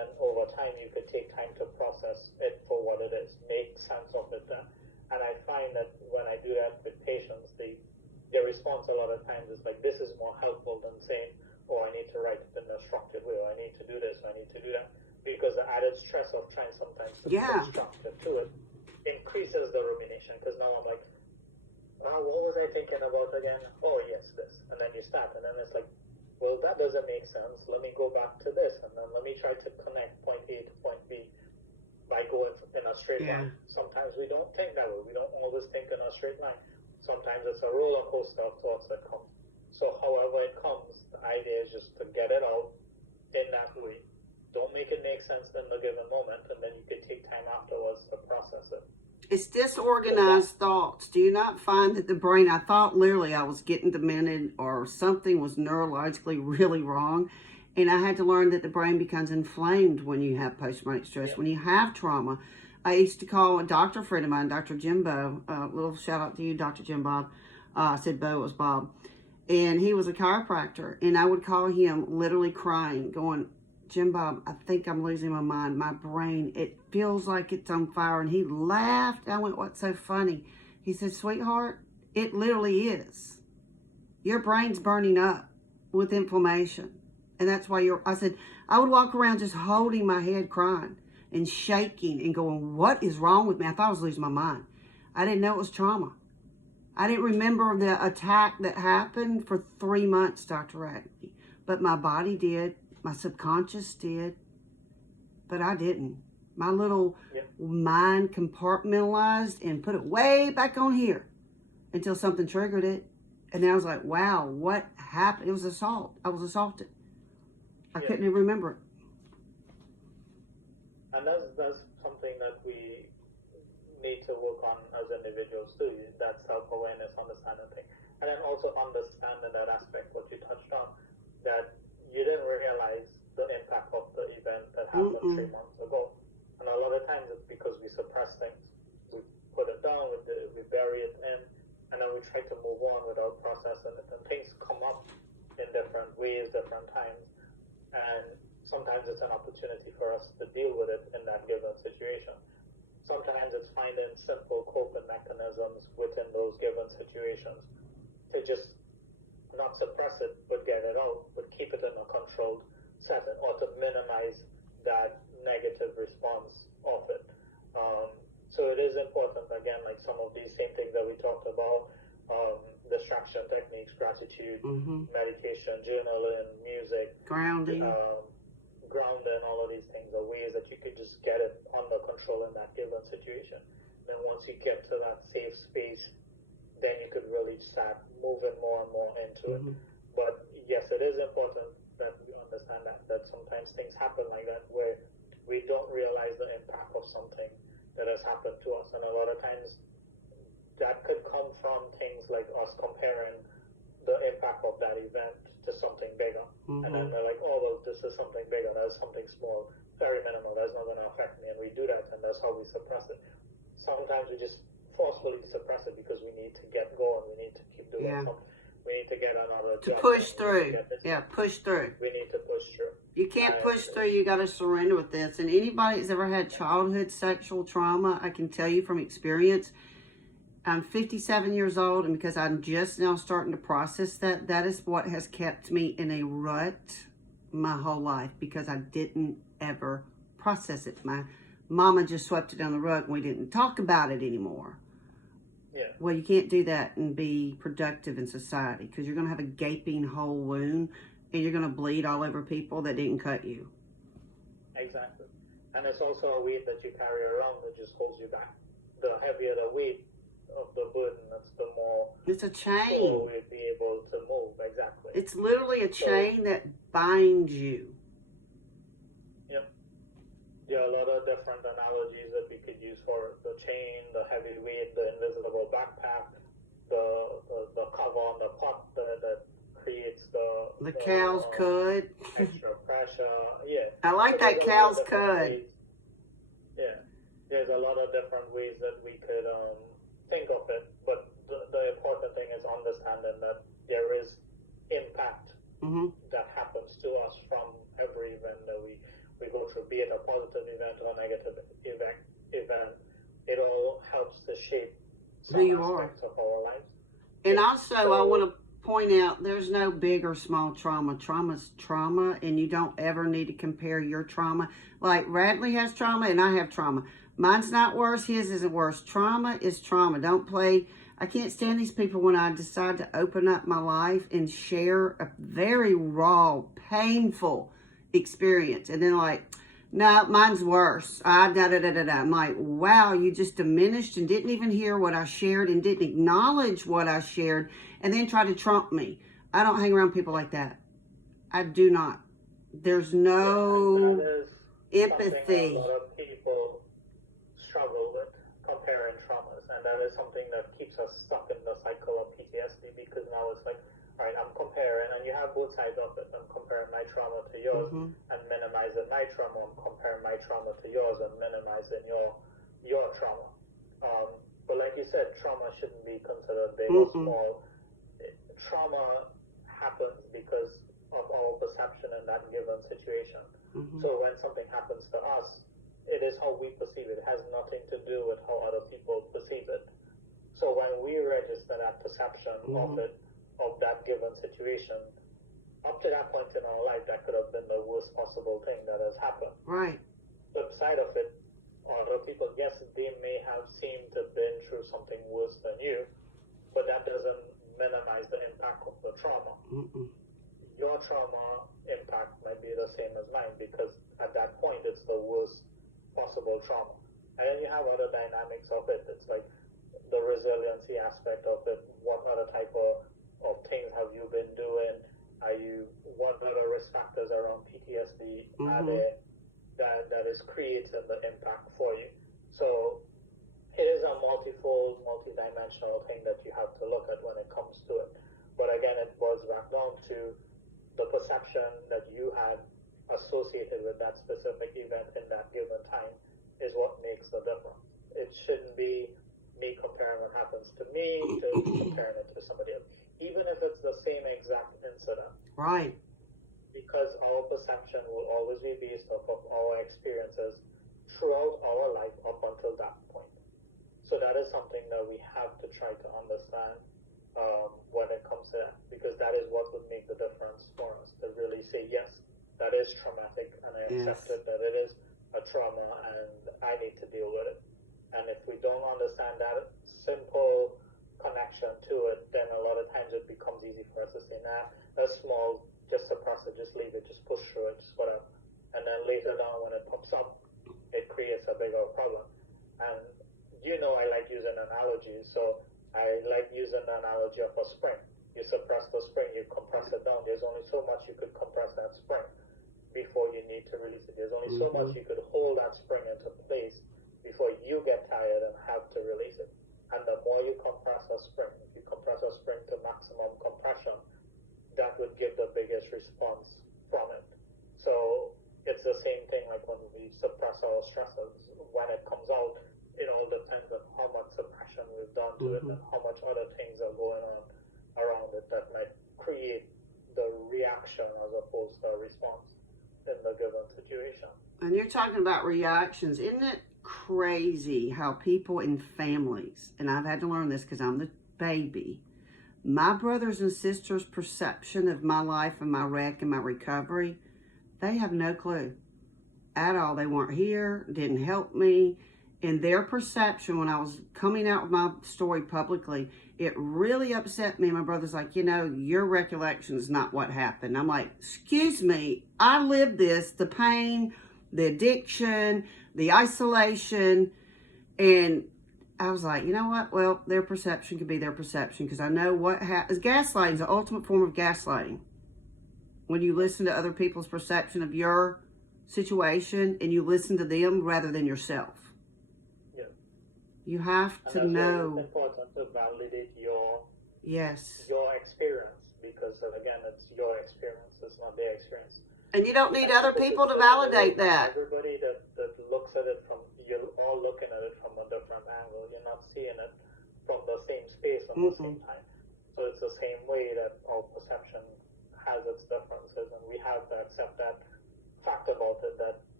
then over time you could take time to process it for what it is, make sense of it then. And I find that when I do that with patients, their response a lot of times is like, this is more helpful than saying, oh, I need to write it in a structured way, or I need to do this, or I need to do that. Because the added stress of trying sometimes to put structure to it increases the rumination. Because now I'm like, what was I thinking about again? Oh, yes, this. And then you start, and then it's like, well, that doesn't make sense. Let me go back to this, and then let me try to connect point A to point B by going in a straight line. Sometimes we don't think that way. We don't always think in a straight line. Sometimes it's a roller coaster of thoughts that come. So however it comes, the idea is just to get it out in that way. Don't make it make sense in the given moment, and then you can take time afterwards to process it. It's disorganized thoughts. Do you not find that the brain, I thought literally I was getting demented or something was neurologically really wrong, and I had to learn that the brain becomes inflamed when you have post-traumatic stress, when you have trauma. I used to call a doctor friend of mine, Dr. Jimbo, little shout out to you, Dr. Jim Bob. I said Bo, it was Bob. And he was a chiropractor, and I would call him literally crying, going, Jim Bob, I think I'm losing my mind. My brain, it feels like it's on fire. And he laughed. I went, what's so funny? He said, sweetheart, it literally is. Your brain's burning up with inflammation. And that's why I said, I would walk around just holding my head crying and shaking and going, what is wrong with me? I thought I was losing my mind. I didn't know it was trauma. I didn't remember the attack that happened for 3 months, Dr. Radley. But my body did. My subconscious did, but I didn't. My little mind compartmentalized and put it way back on here until something triggered it. And then I was like, wow, what happened? It was assault. I was assaulted. I couldn't even remember it. And that's something that we need to work on as individuals too. That self-awareness, understanding thing. And then also understanding that aspect, what you touched on, that you didn't realize the impact of the event that happened 3 months ago. And a lot of times it's because we suppress things. We put it down, we bury it in, and then we try to move on without processing it. And things come up in different ways, different times. And sometimes it's an opportunity for us to deal with it in that given situation. Sometimes it's finding simple coping mechanisms within those given situations to just not suppress it, but get it out, but keep it in a controlled setting, or to minimize that negative response of it. So it is important, again, like some of these same things that we talked about, distraction techniques, gratitude, meditation, journaling, music, grounding, all of these things are ways that you could just get it under control in that given situation. Then once you get to that safe space, then you could really start moving more and more into it. But yes, it is important that we understand that sometimes things happen like that where we don't realize the impact of something that has happened to us. And a lot of times that could come from things like us comparing the impact of that event to something bigger. And then they're like, oh, well, this is something bigger, that's something small, very minimal, that's not going to affect me. And we do that, and that's how we suppress it. Sometimes we just forcefully suppress it because we need to get going. We need to keep doing something. We need to get another to job push done. through. Push through. We need to push through. You can't push through. You got to surrender with this. And anybody that's ever had childhood sexual trauma, I can tell you from experience, I'm 57 years old, and because I'm just now starting to process that, that is what has kept me in a rut my whole life, because I didn't ever process it. My mama just swept it down the rug and we didn't talk about it anymore. Well, you can't do that and be productive in society, because you're going to have a gaping whole wound and you're going to bleed all over people that didn't cut you. Exactly. And it's also a weight that you carry around that just holds you back. The heavier the weight of the burden, that's the more it's a chain. We'll be able to move. Exactly. It's literally a chain that binds you. There are a lot of different analogies that we could use for it. The chain, the heavy weight, the invisible backpack, the cover on the pot that creates the cow's cud. Extra pressure. I like that cow's cud. There's a lot of different ways that we could think of it, but the important thing is understanding that there is impact that happens to us from every event that we go through. be it a positive event or a negative event, it all helps to shape some Who you are. aspects of our lives. And also, I want to point out there's no big or small trauma. Trauma's trauma, and you don't ever need to compare your trauma. Like Radley has trauma, and I have trauma. Mine's not worse. His isn't worse. Trauma is trauma. Don't play. I can't stand these people when I decide to open up my life and share a very raw, painful experience. And then like, no, mine's worse. I'm like, wow, you just diminished and didn't even hear what I shared and didn't acknowledge what I shared and then try to trump me. I don't hang around people like that. I do not. There's no empathy. A lot of people struggle with comparing traumas, and that is something that keeps us stuck in the cycle of PTSD, because now it's like, all right, I'm comparing, and you have both sides of it. I'm comparing my trauma to yours and minimizing my trauma. I'm comparing my trauma to yours and minimizing your trauma. But like you said, trauma shouldn't be considered big or small. Trauma happens because of our perception in that given situation. So when something happens to us, it is how we perceive it. It has nothing to do with how other people perceive it. So when we register that perception of it, of that given situation, up to that point in our life, that could have been the worst possible thing that has happened. Right. Flip side of it, other people, yes, they may have seemed to have been through something worse than you, but that doesn't minimize the impact of the trauma. Your trauma impact might be the same as mine, because at that point, it's the worst possible trauma. And then you have other dynamics of it. It's like the resiliency aspect of it. What other type of things have you been doing? What other risk factors around PTSD are there that is creating the impact for you? So it is a multifold, multidimensional thing that you have to look at when it comes to it. But again, it boils back down to the perception that you had associated with that specific event in that given time is what makes the difference. It shouldn't be me comparing what happens to me to comparing it to somebody else, even if it's the same exact incident. Right. Because our perception will always be based off of our experiences throughout our life up until that point. So that is something that we have to try to understand when it comes to that, because that is what would make the difference for us, to really say, yes, that is traumatic, and I accept it, that it is a trauma, and I need to deal with it. And if we don't understand that simple connection to it, then a lot of times it becomes easy for us to say, nah, that's small, just suppress it, just leave it, just push through it, just whatever. And then later down, when it pops up, it creates a bigger problem. And I like using analogies, so I like using the analogy of a spring. You suppress the spring, you compress it down. There's only so much you could compress that spring before you need to release it. There's only so much you could hold that spring into place before you get tired and have to release it. And the more you compress a spring, if you compress a spring to maximum compression, that would give the biggest response from it. So it's the same thing like when we suppress our stresses. When it comes out, it all depends on how much suppression we've done to it and how much other things are going on around it that might create the reaction as opposed to a response in the given situation. And you're talking about reactions. Isn't it crazy how people in families, and I've had to learn this because I'm the baby, my brothers and sisters' perception of my life and my wreck and my recovery, they have no clue at all. They weren't here, didn't help me. In their perception, when I was coming out with my story publicly, it really upset me. My brother's like, your recollection is not what happened. I'm like, excuse me, I lived this, the pain, the addiction, the isolation. And I was like, you know what? Well, their perception could be their perception, because I know what happens. Gaslighting is the ultimate form of gaslighting. When you listen to other people's perception of your situation and you listen to them rather than yourself. You have to know. It's important to validate your experience, because again, it's your experience, it's not their experience. And you don't need other people to validate that. Everybody that looks at it you're all looking at it from a different angle. You're not seeing it from the same space at the same time. So it's the same way that our perception has its differences, and we have to accept that fact about it, that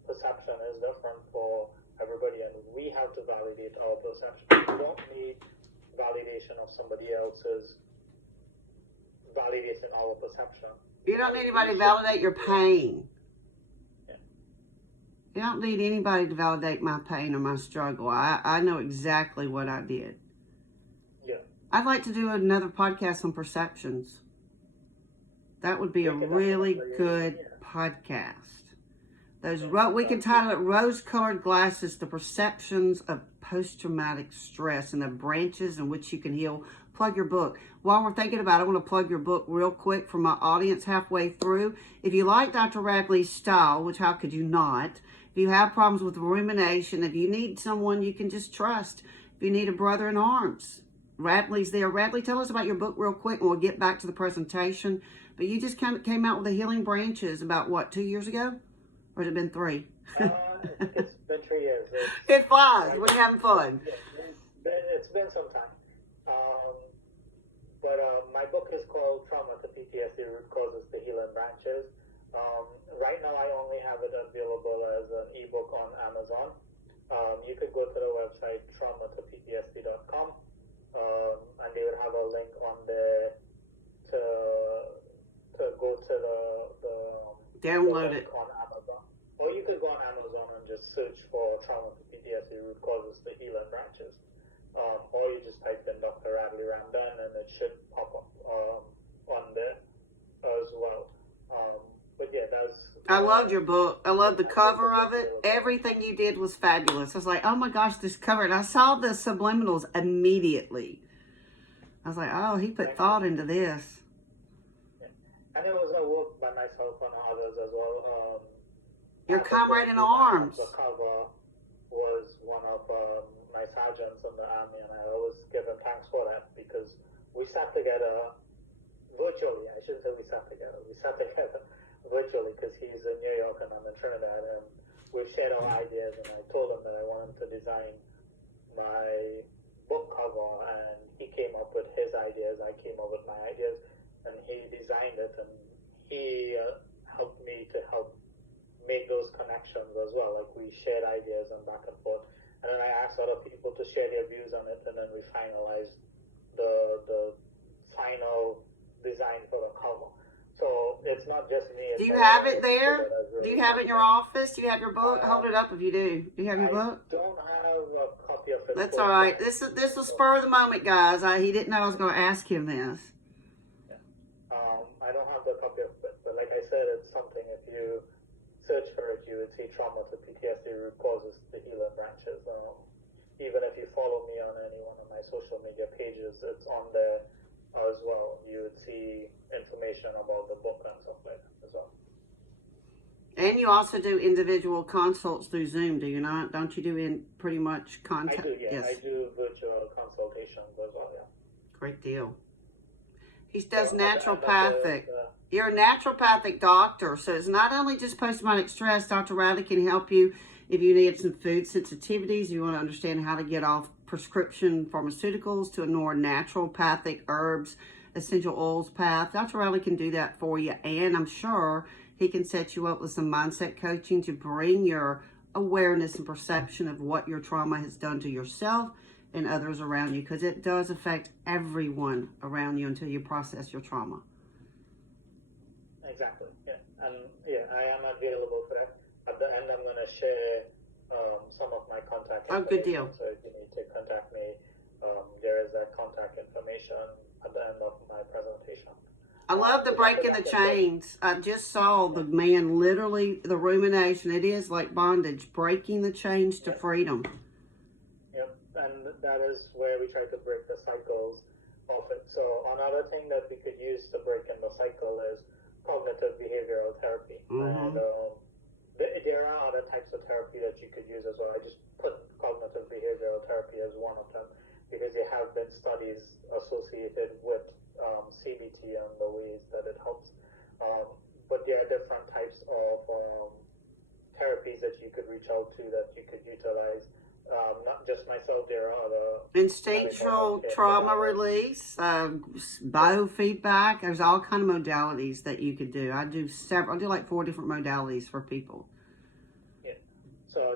perception is different for everybody, and we have to validate our perception. We don't need validation of somebody else's validating our perception. You don't need anybody to validate your pain. Yeah. You don't need anybody to validate my pain or my struggle. I know exactly what I did. Yeah. I'd like to do another podcast on perceptions. That would be a really good podcast. We can title it Rose-Colored Glasses, the Perceptions of Post-Traumatic Stress and the Branches in Which You Can Heal. Plug your book. While we're thinking about it, I want to plug your book real quick for my audience halfway through. If you like Dr. Radley's style, which how could you not? If you have problems with rumination, if you need someone you can just trust, if you need a brother in arms, Radley's there. Radley, tell us about your book real quick and we'll get back to the presentation. But you just kind of came out with the Healing Branches about, what, 2 years ago? Or has it been 3? I think it's been 3 years. It flies. We're having fun. It's been some time. But my book is called Trauma to PTSD, Root Causes, the Healing Branches. Right now, I only have it available as an ebook on Amazon. You could go to the website traumatoptsd.com, and they would have a link on there to go to the download it on Amazon. Or you could go on Amazon and just search for Trauma to PTSD, Root Causes, the Healing Branches. Or you just type in Dr. Radley Ramdhan and it should pop up on there as well. But yeah, I loved your book. I loved the cover of it. Everything you did was fabulous. I was like, oh my gosh, this cover. And I saw the subliminals immediately. I was like, oh, he put thought into this. Yeah. And it was a work by myself and others as well. Your comrade in arms. The cover was one of my sergeants in the army, and I always give him thanks for that because we sat together virtually. I shouldn't say we sat together. We sat together virtually because he's in New York and I'm in Trinidad, and we've shared our ideas. And I told him that I wanted to design my book cover, and he came up with his ideas. I came up with my ideas, and he designed it, and he helped me to help make those connections as well. Like we shared ideas and back and forth. And then I asked other people to share their views on it, and then we finalized the final design for the cover. So it's not just me. Do you have it there? Do you have it in your office? Do you have your book? Hold it up if you do. Do you have your book? I don't have a copy of it. That's all right. This was spur of the moment, guys. He didn't know I was going to ask him this. Yeah. I don't have the copy of it, but like I said, it's something. If you search for it, you would see Trauma to PTSD, Root Causes, the Healing Branches. Even if you follow me on any one of my social media pages, it's on there as well. You would see information about the book and stuff like that as well. And you also do individual consults through Zoom, do you not? Don't you do pretty much contact? I do, yeah. Yes. I do virtual consultations as well, yeah. Great deal. He does naturopathic. You're a naturopathic doctor, so it's not only just post-traumatic stress. Dr. Radley can help you if you need some food sensitivities, you want to understand how to get off prescription pharmaceuticals to a more naturopathic herbs, essential oils path. Dr. Radley can do that for you, and I'm sure he can set you up with some mindset coaching to bring your awareness and perception of what your trauma has done to yourself and others around you, because it does affect everyone around you until you process your trauma. Exactly, yeah. And yeah, I am available for that. At the end, I'm going to share some of my contact information. Oh, good deal. So if you need to contact me, there is that contact information at the end of my presentation. I love the breaking the chains. I just saw the man literally, the rumination. It is like bondage, breaking the chains to freedom. Yep, and that is where we try to break the cycles of it. So another thing that we could use to break in the cycle is cognitive behavioral therapy. Mm-hmm. And there are other types of therapy that you could use as well. I just put cognitive behavioral therapy as one of them because there have been studies associated with CBT and the ways that it helps. But there are different types of therapies that you could reach out to, that you could utilize. Not just myself, there are other instinctual trauma release, biofeedback. There's all kind of modalities that you could do. I do like 4 different modalities for people. Yeah,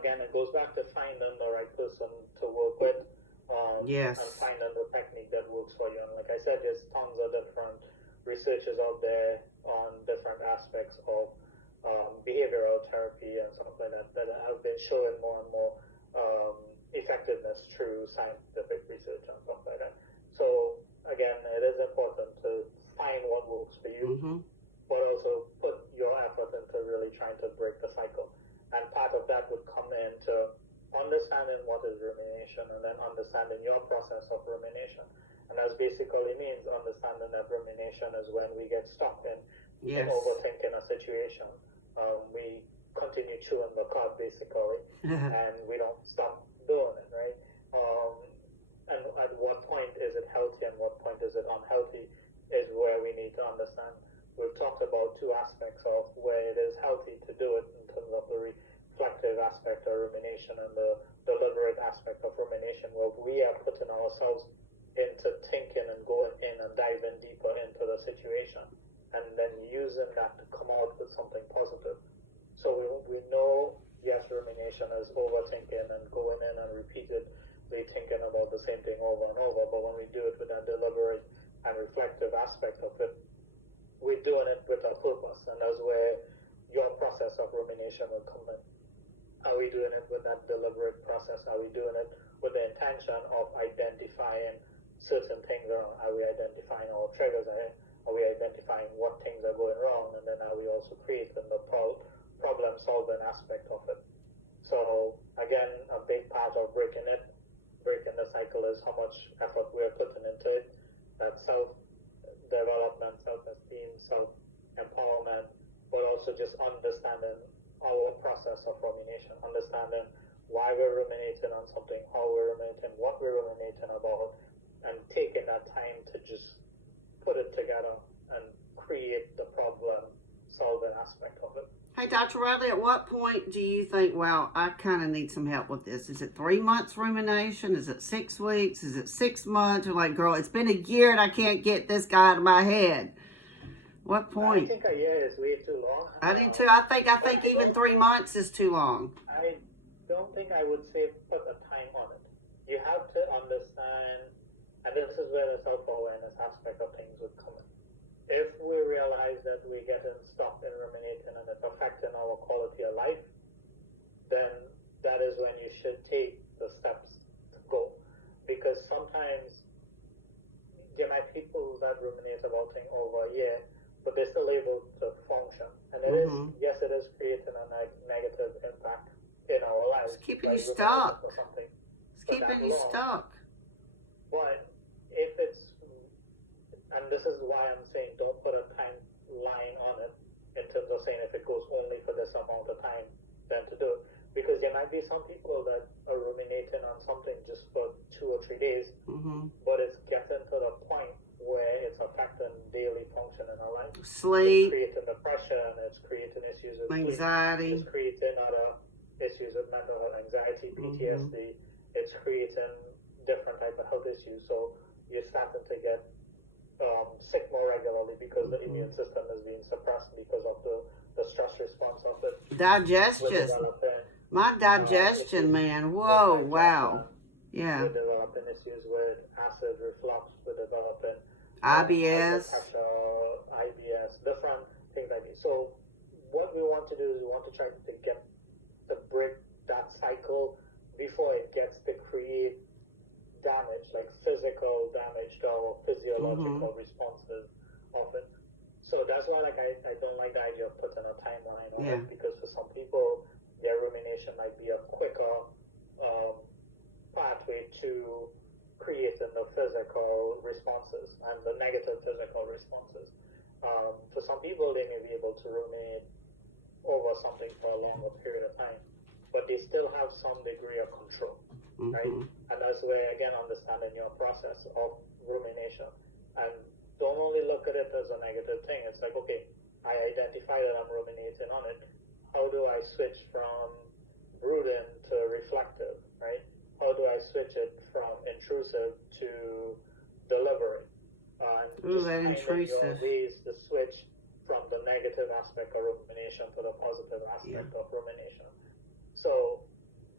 again, it goes back to finding the right person to work with, Yes. and finding the technique that works for you. And like I said, there's tons of different researchers out there on different aspects of behavioral therapy and stuff like that that have been showing more and more effectiveness through scientific research and stuff like that. So again, it is important to find what works for you, but also put your effort into really trying to break the cycle. And part of that would come into understanding what is rumination and then understanding your process of rumination. And that basically means understanding that rumination is when we get stuck in overthinking a situation. We continue chewing the cud basically, and we don't stop doing it, right? And at what point is it healthy and what point is it unhealthy is where we need to understand. We've talked about two aspects of where it is healthy to do it in terms of the reflective aspect of rumination and the deliberate aspect of rumination, where we are putting ourselves into thinking and going in and diving deeper into the situation and then using that to come out with something positive. So we know, yes, rumination is overthinking and going in and repeatedly thinking about the same thing over and over, but when we do it with that deliberate and reflective aspect of it, we're doing it with a purpose, and that's where your process of rumination will come in. Are we doing it with that deliberate process? Are we doing it with the intention of identifying certain things wrong? Are we identifying our triggers? Are we identifying what things are going wrong? And then are we also creating the problem-solving aspect of it? So again, a big part of breaking the cycle is how much effort we're putting into it. That self-development, self-esteem, self-empowerment, but also just understanding our process of rumination, understanding why we're ruminating on something, how we're ruminating, what we're ruminating about, and taking that time to just put it together and create the problem-solving aspect of it. Hey, Dr. Radley, at what point do you think, well, I kind of need some help with this? Is it 3 months rumination? Is it 6 weeks? Is it 6 months? Or like, girl, it's been a year and I can't get this guy out of my head. What point? I think a year is way too long. I do too. I think even 3 months is too long. I don't think I would say put a time on it. You have to understand, and this is where the self-awareness aspect of things would come in. If we realize that we're getting stuck in ruminating and it's affecting our quality of life, then that is when you should take the steps to go. Because sometimes there might be people that ruminate about things over a year, but they're still able to function. And it is, yes, it is creating a negative impact in our lives. It's keeping you stuck. It's keeping you stuck. But if it's, and this is why I'm saying don't put a timeline on it in terms of saying if it goes only for this amount of time, then to do it. Because there might be some people that are ruminating on something just for 2 or 3 days, but it's getting to the point where it's affecting daily function in our life. Sleep. It's creating depression, it's creating issues with anxiety. Sleep, it's creating other issues with mental health, anxiety, PTSD. It's creating different type of health issues. So you're starting to get sick more regularly because the immune system is being suppressed because of the stress response of it. Digestion. My digestion, man. Whoa, wow. Yeah. We're developing issues with acid reflux. We're developing IBS. IBS, different things like this. So what we want to do is we want to try to break that cycle before it gets to create damage, like physical damage to our physiological responses of it. So that's why I don't like the idea of putting a timeline on it, because for some people their rumination might be a quicker pathway to creating the physical responses and the negative physical responses. For some people they may be able to ruminate over something for a longer period of time, but they still have some degree of control, right? And that's where, again, understanding your process of rumination. And don't only look at it as a negative thing. It's like, okay, I identify that I'm ruminating on it. How do I switch from brooding to reflective, right? How do I switch it from intrusive to delivery? And just finding your ways to switch from the negative aspect of rumination to the positive aspect of rumination. So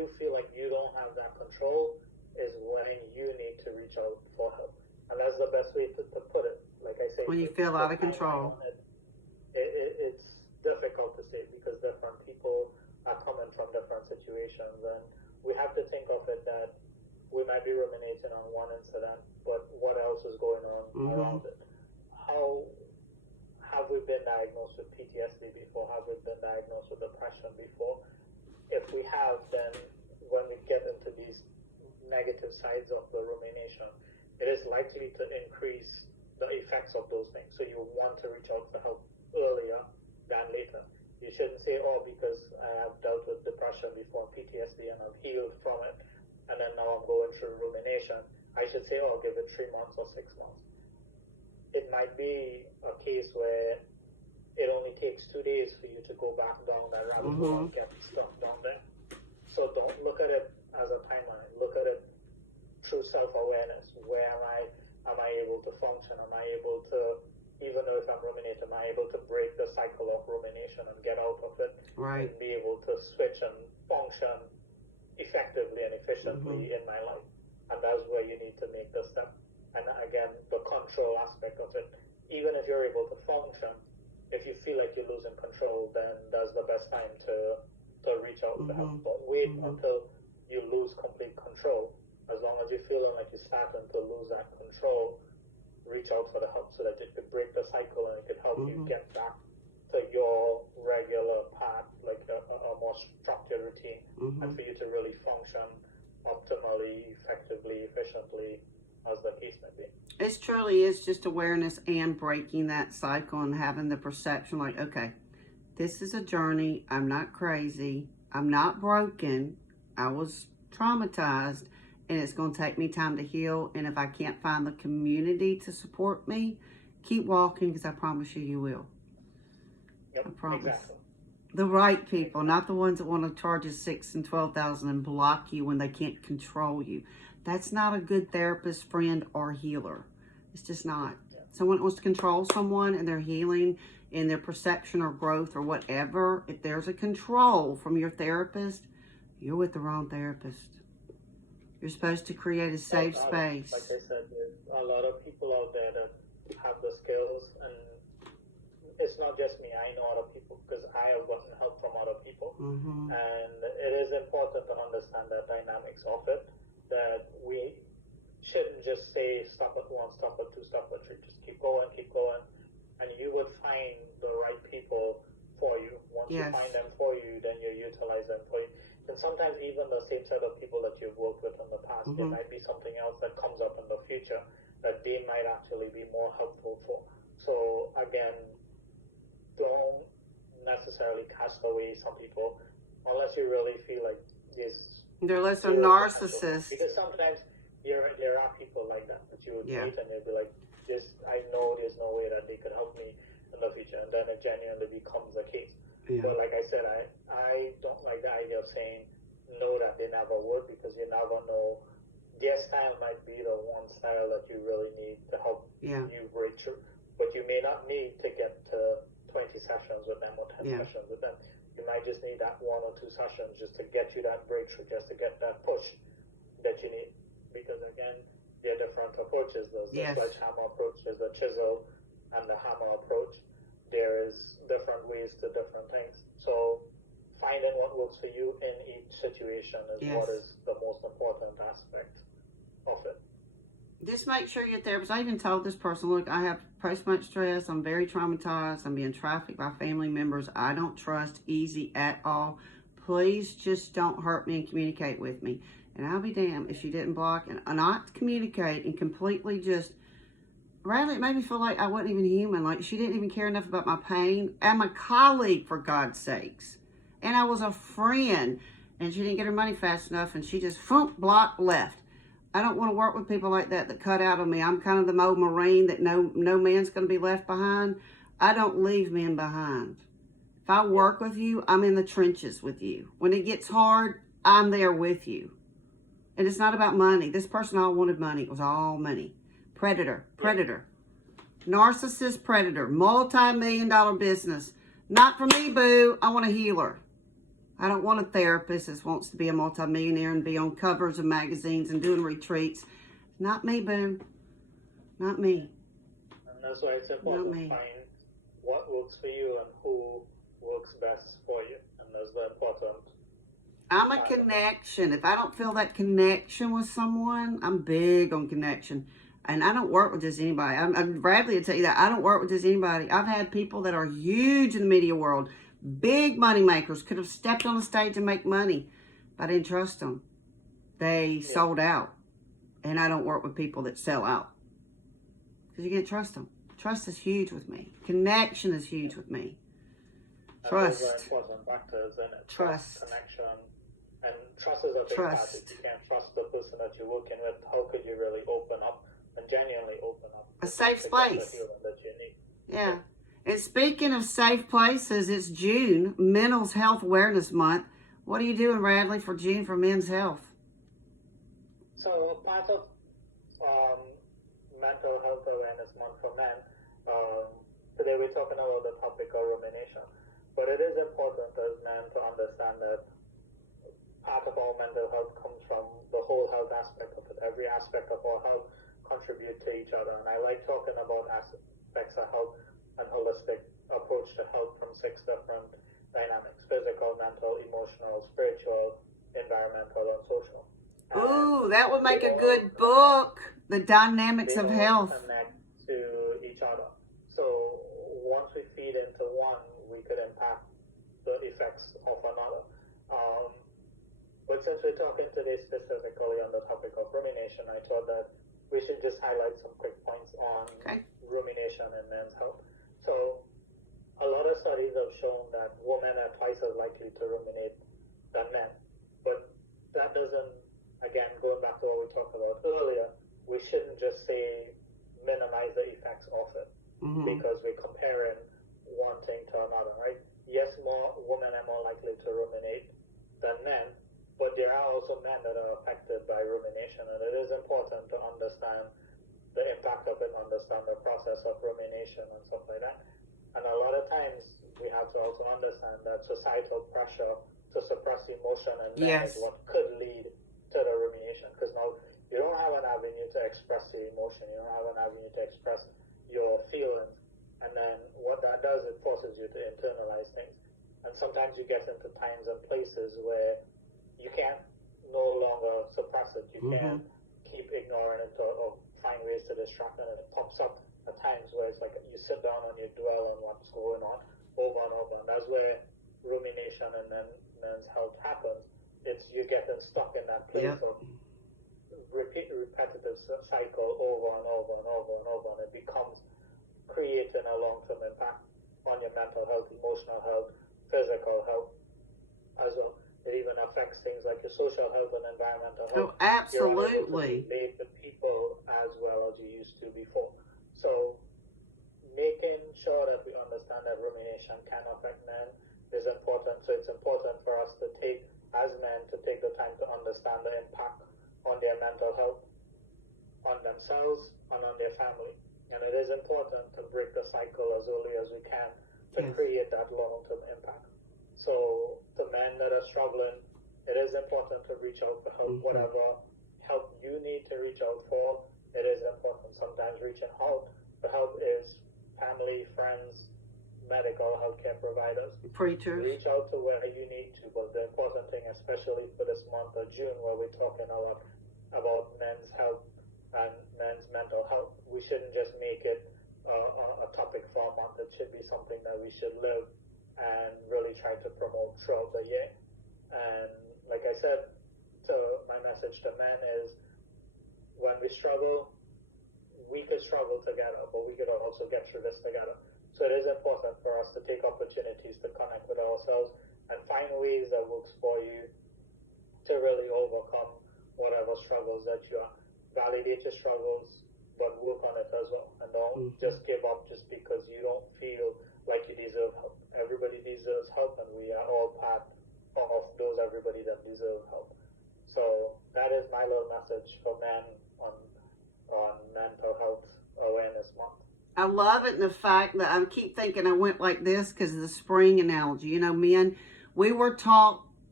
you feel like you don't have that control is when you need to reach out for help. And that's the best way to put it. Like I say, when you feel out of control. It's difficult to say because different people are coming from different situations, and we have to think of it that we might be ruminating on one incident, but what else is going on around it? How have we been diagnosed with PTSD before? Have we been diagnosed with depression before? If we have, then when we get into these negative sides of the rumination, it is likely to increase the effects of those things. So you want to reach out for help earlier than later. You shouldn't say, oh, because I have dealt with depression before, PTSD, and I've healed from it, and then now I'm going through rumination. I should say, oh, I'll give it 3 months or 6 months. It might be a case where it only takes 2 days for you to go back down that rabbit hole and get stuck down there. So don't look at it as a timeline. Look at it through self-awareness. Where am I? Am I able to function? Am I able to, even though if I'm ruminating, am I able to break the cycle of rumination and get out of it? Right. And be able to switch and function effectively and efficiently in my life. And that's where you need to make the step. And again, the control aspect of it. Even if you're able to function, if you feel like you're losing control, then that's the best time to reach out for help. Don't wait until you lose complete control. As long as you're feeling like you're starting to lose that control, reach out for the help so that it could break the cycle and it could help you get back to your regular path, like a more structured routine, and for you to really function optimally, effectively, efficiently, as the case may be. It truly is just awareness and breaking that cycle and having the perception like, okay, this is a journey. I'm not crazy. I'm not broken. I was traumatized, and it's going to take me time to heal. And if I can't find the community to support me, keep walking, because I promise you, you will. Yep, I promise. exactly. The right people, not the ones that want to charge you $6,000 and $12,000 and block you when they can't control you. That's not a good therapist, friend, or healer. It's just not. Someone that wants to control someone and their healing and their perception or growth or whatever, if there's a control from your therapist, you're with the wrong therapist. You're supposed to create a safe space. Like I said, there's a lot of people out there that have the skills, and it's not just me. I know other people because I have gotten help from other people. And it is important to understand the dynamics of it, that we shouldn't just say stop at 1, stop at 2, stop at 3. Just keep going, and you would find the right people for you. Once you find them for you, then you utilize them for you. And sometimes even the same set of people that you've worked with in the past, there might be something else that comes up in the future that they might actually be more helpful for. So again, don't necessarily cast away some people unless you really feel like they're less a narcissist. Because sometimes there are people like that you would meet and they'd be like, I know there's no way that they could help me in the future, and then it genuinely becomes the case. But like I said, I don't like the idea of saying no that they never would, because you never know. Their style might be the one style that you really need to help you break through. But you may not need to get to 20 sessions with them or 10 sessions with them. You might just need that 1 or 2 sessions just to get you that breakthrough, just to get that push that you need. Because again, there are different approaches. There's the sledgehammer approach, there's the chisel and the hammer approach. There is different ways to different things. So finding what works for you in each situation is what is the most important aspect of it. Just make sure your therapist, I even told this person, look, I have post-traumatic stress. I'm very traumatized. I'm being trafficked by family members I don't trust easy at all. Please just don't hurt me and communicate with me. And I'll be damned if she didn't block and not communicate and completely just, Radley, it made me feel like I wasn't even human. Like she didn't even care enough about my pain. I'm a colleague, for God's sakes. And I was a friend. And she didn't get her money fast enough. And she just, blocked, left. I don't want to work with people like that cut out on me. I'm kind of the old Marine that no man's going to be left behind. I don't leave men behind. If I work with you, I'm in the trenches with you. When it gets hard, I'm there with you. And it's not about money. This person all wanted money. It was all money. Predator. Narcissist predator. Multi-million-dollar business. Not for me, boo. I want a healer. I don't want a therapist that wants to be a multimillionaire and be on covers of magazines and doing retreats. Not me, boo. Not me. And that's why it's important to find what works for you and who works best for you. And that's the important. I'm a connection. If I don't feel that connection with someone, I'm big on connection. And I don't work with just anybody. Radley will tell you that. I don't work with just anybody. I've had people that are huge in the media world, big money makers, could have stepped on the stage and make money, but I didn't trust them. They sold out. And I don't work with people that sell out. Because you can't trust them. Trust is huge with me. Connection is huge with me. Trust. Those are important factors in it. Trust. Connection. And trust is a big part. If you can't trust the person that you're working with, how could you really open up and genuinely open up? A safe place. Yeah. And speaking of safe places, it's June, Mental Health Awareness Month. What are you doing, Radley, for June for men's health? So part of Mental Health Awareness Month for men, today we're talking about the topic of rumination. But it is important as men to understand that part of our mental health comes from the whole health aspect of it. Every aspect of our health contribute to each other. And I like talking about aspects of health and holistic approach to health from 6 different dynamics: physical, mental, emotional, spiritual, environmental, and social. Ooh, that would make a good book. The Dynamics of Health. Connect to each other. So once we feed into one, we could impact the effects of another. But since we're talking today specifically on the topic of rumination, I thought that we should just highlight some quick points on rumination and men's health. So a lot of studies have shown that women are twice as likely to ruminate than men. But that doesn't, again, going back to what we talked about earlier, we shouldn't just say minimize the effects of it because we're comparing one thing to another, right? Yes, more women are more likely to ruminate than men, but there are also men that are affected by rumination, and it is important to understand the impact of it, understand the process of rumination and stuff like that. And a lot of times we have to also understand that societal pressure to suppress emotion and men is what could lead to the rumination, because now you don't have an avenue to express your emotion, you don't have an avenue to express your feelings, and then what that does, it forces you to internalize things. And sometimes you get into times and places where you can't no longer suppress it, you can't keep ignoring it or find ways to distract it, and it pops up at times where it's like you sit down and you dwell on what's going on over and over, and that's where rumination and then men's health happens. It's you getting stuck in that place of repetitive cycle over and over and over and over, and it becomes creating a long-term impact on your mental health, emotional health, physical health as well. It even affects things like your social health and environmental health. Oh, absolutely. You're unable to relate to people as well as you used to before. So making sure that we understand that rumination can affect men is important. So it's important for us to take, as men, to take the time to understand the impact on their mental health, on themselves, and on their family. And it is important to break the cycle as early as we can to create that long-term impact. So the men that are struggling, it is important to reach out for help. Whatever help you need to reach out for, it is important. Sometimes reaching out for help is family, friends, medical healthcare providers. Preachers. Reach out to where you need to, but the important thing, especially for this month of June, where we're talking a lot about men's health and men's mental health, we shouldn't just make it a topic for a month. It should be something that we should live and really try to promote throughout the year. And like I said, my message to men is, when we struggle, we could struggle together, but we could also get through this together. So it is important for us to take opportunities to connect with ourselves and find ways that works for you to really overcome whatever struggles that you are. Validate your struggles, but work on it as well. And don't just give up just because you don't feel like you deserve help. Everybody deserves help, and we are all part of those everybody that deserve help. So that is my little message for men on Mental Health Awareness Month. I love it, and the fact that I keep thinking I went like this because of the spring analogy. You know, men, we were taught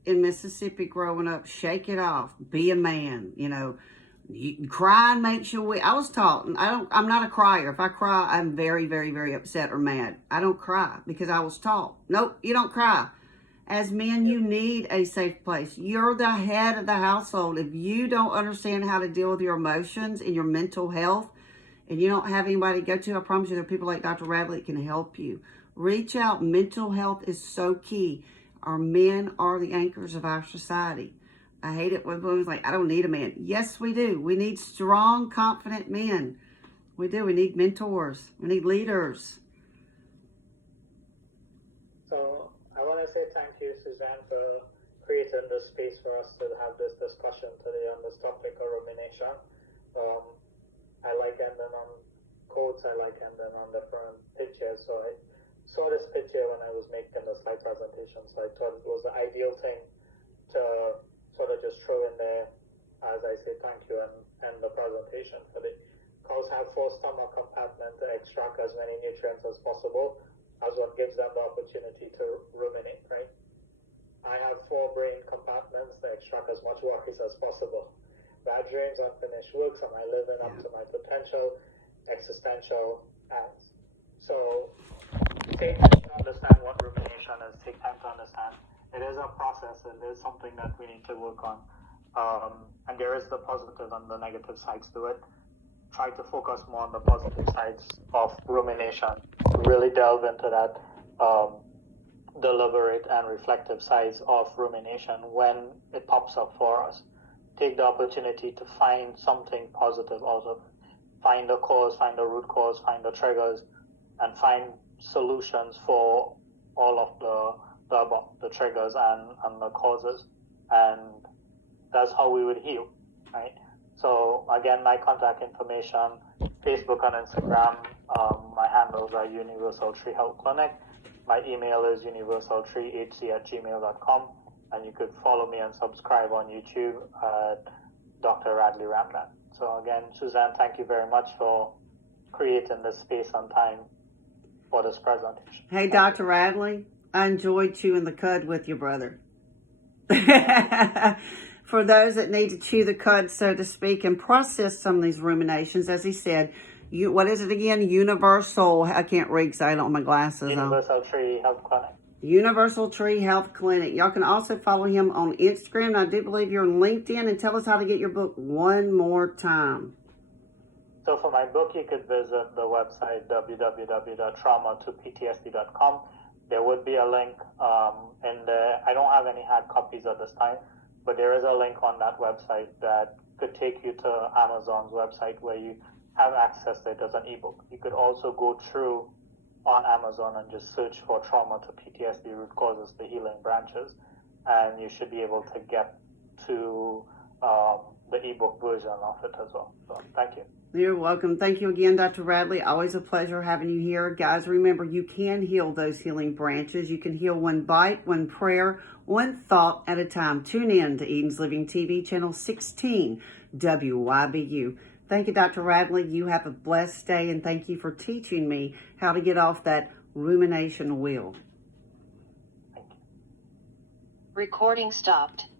in Mississippi growing up, shake it off, be a man, you know. You, crying makes you weak. I was taught, and I'm not a crier. If I cry, I'm very, very, very upset or mad. I don't cry because I was taught, nope, you don't cry. As men, you need a safe place. You're the head of the household. If you don't understand how to deal with your emotions and your mental health, and you don't have anybody to go to, I promise you there are people like Dr. Radley that can help you. Reach out. Mental health is so key. Our men are the anchors of our society. I hate it when women's like, I don't need a man. Yes, we do. We need strong, confident men. We do. We need mentors. We need leaders. So I want to say thank you, Suzanne, for creating this space for us to have this discussion today on this topic of rumination. I like ending on quotes. I like ending on different pictures. So I saw this picture when I was making the slide presentation. So I thought it was the ideal thing to sort of just throw in there as I say thank you and the presentation for the cows have 4 stomach compartments to extract as many nutrients as possible, as what gives them the opportunity to ruminate, right? I have 4 brain compartments to extract as much worries as possible. Bad dreams, unfinished work, am I living up to my potential, existential acts? So take time to understand what rumination is, take time to understand. It is a process, it is something that we need to work on. And there is the positive and the negative sides to it. Try to focus more on the positive sides of rumination. Really delve into that deliberate and reflective sides of rumination when it pops up for us. Take the opportunity to find something positive out of it. Find the cause, find the root cause, find the triggers, and find solutions for all of the triggers and the causes. And that's how we would heal, right? So again, my contact information, Facebook and Instagram, my handles are Universal Tree Health Clinic. My email is universaltreehc@gmail.com, and you could follow me and subscribe on YouTube at Dr. Radley Ramdhan. So again, Suzanne, thank you very much for creating this space and time for this presentation. Hey, Dr. Radley, I enjoyed chewing the cud with you, brother. For those that need to chew the cud, so to speak, and process some of these ruminations, as he said, what is it again? Universal, I can't read because I don't have my glasses Universal Tree Health Clinic. Universal Tree Health Clinic. Y'all can also follow him on Instagram. I do believe you're on LinkedIn. And tell us how to get your book one more time. So for my book, you could visit the website www.traumatoptsd.com. There would be a link in there. I don't have any hard copies at this time, but there is a link on that website that could take you to Amazon's website where you have access to it as an ebook. You could also go through on Amazon and just search for trauma to PTSD root causes, the healing branches, and you should be able to get to the ebook version of it as well. So thank you. You're welcome. Thank you again, Dr. Radley. Always a pleasure having you here. Guys, remember, you can heal those healing branches. You can heal one bite, one prayer, one thought at a time. Tune in to Eden's Living TV, channel 16, WYBU. Thank you, Dr. Radley. You have a blessed day, and thank you for teaching me how to get off that rumination wheel. Recording stopped.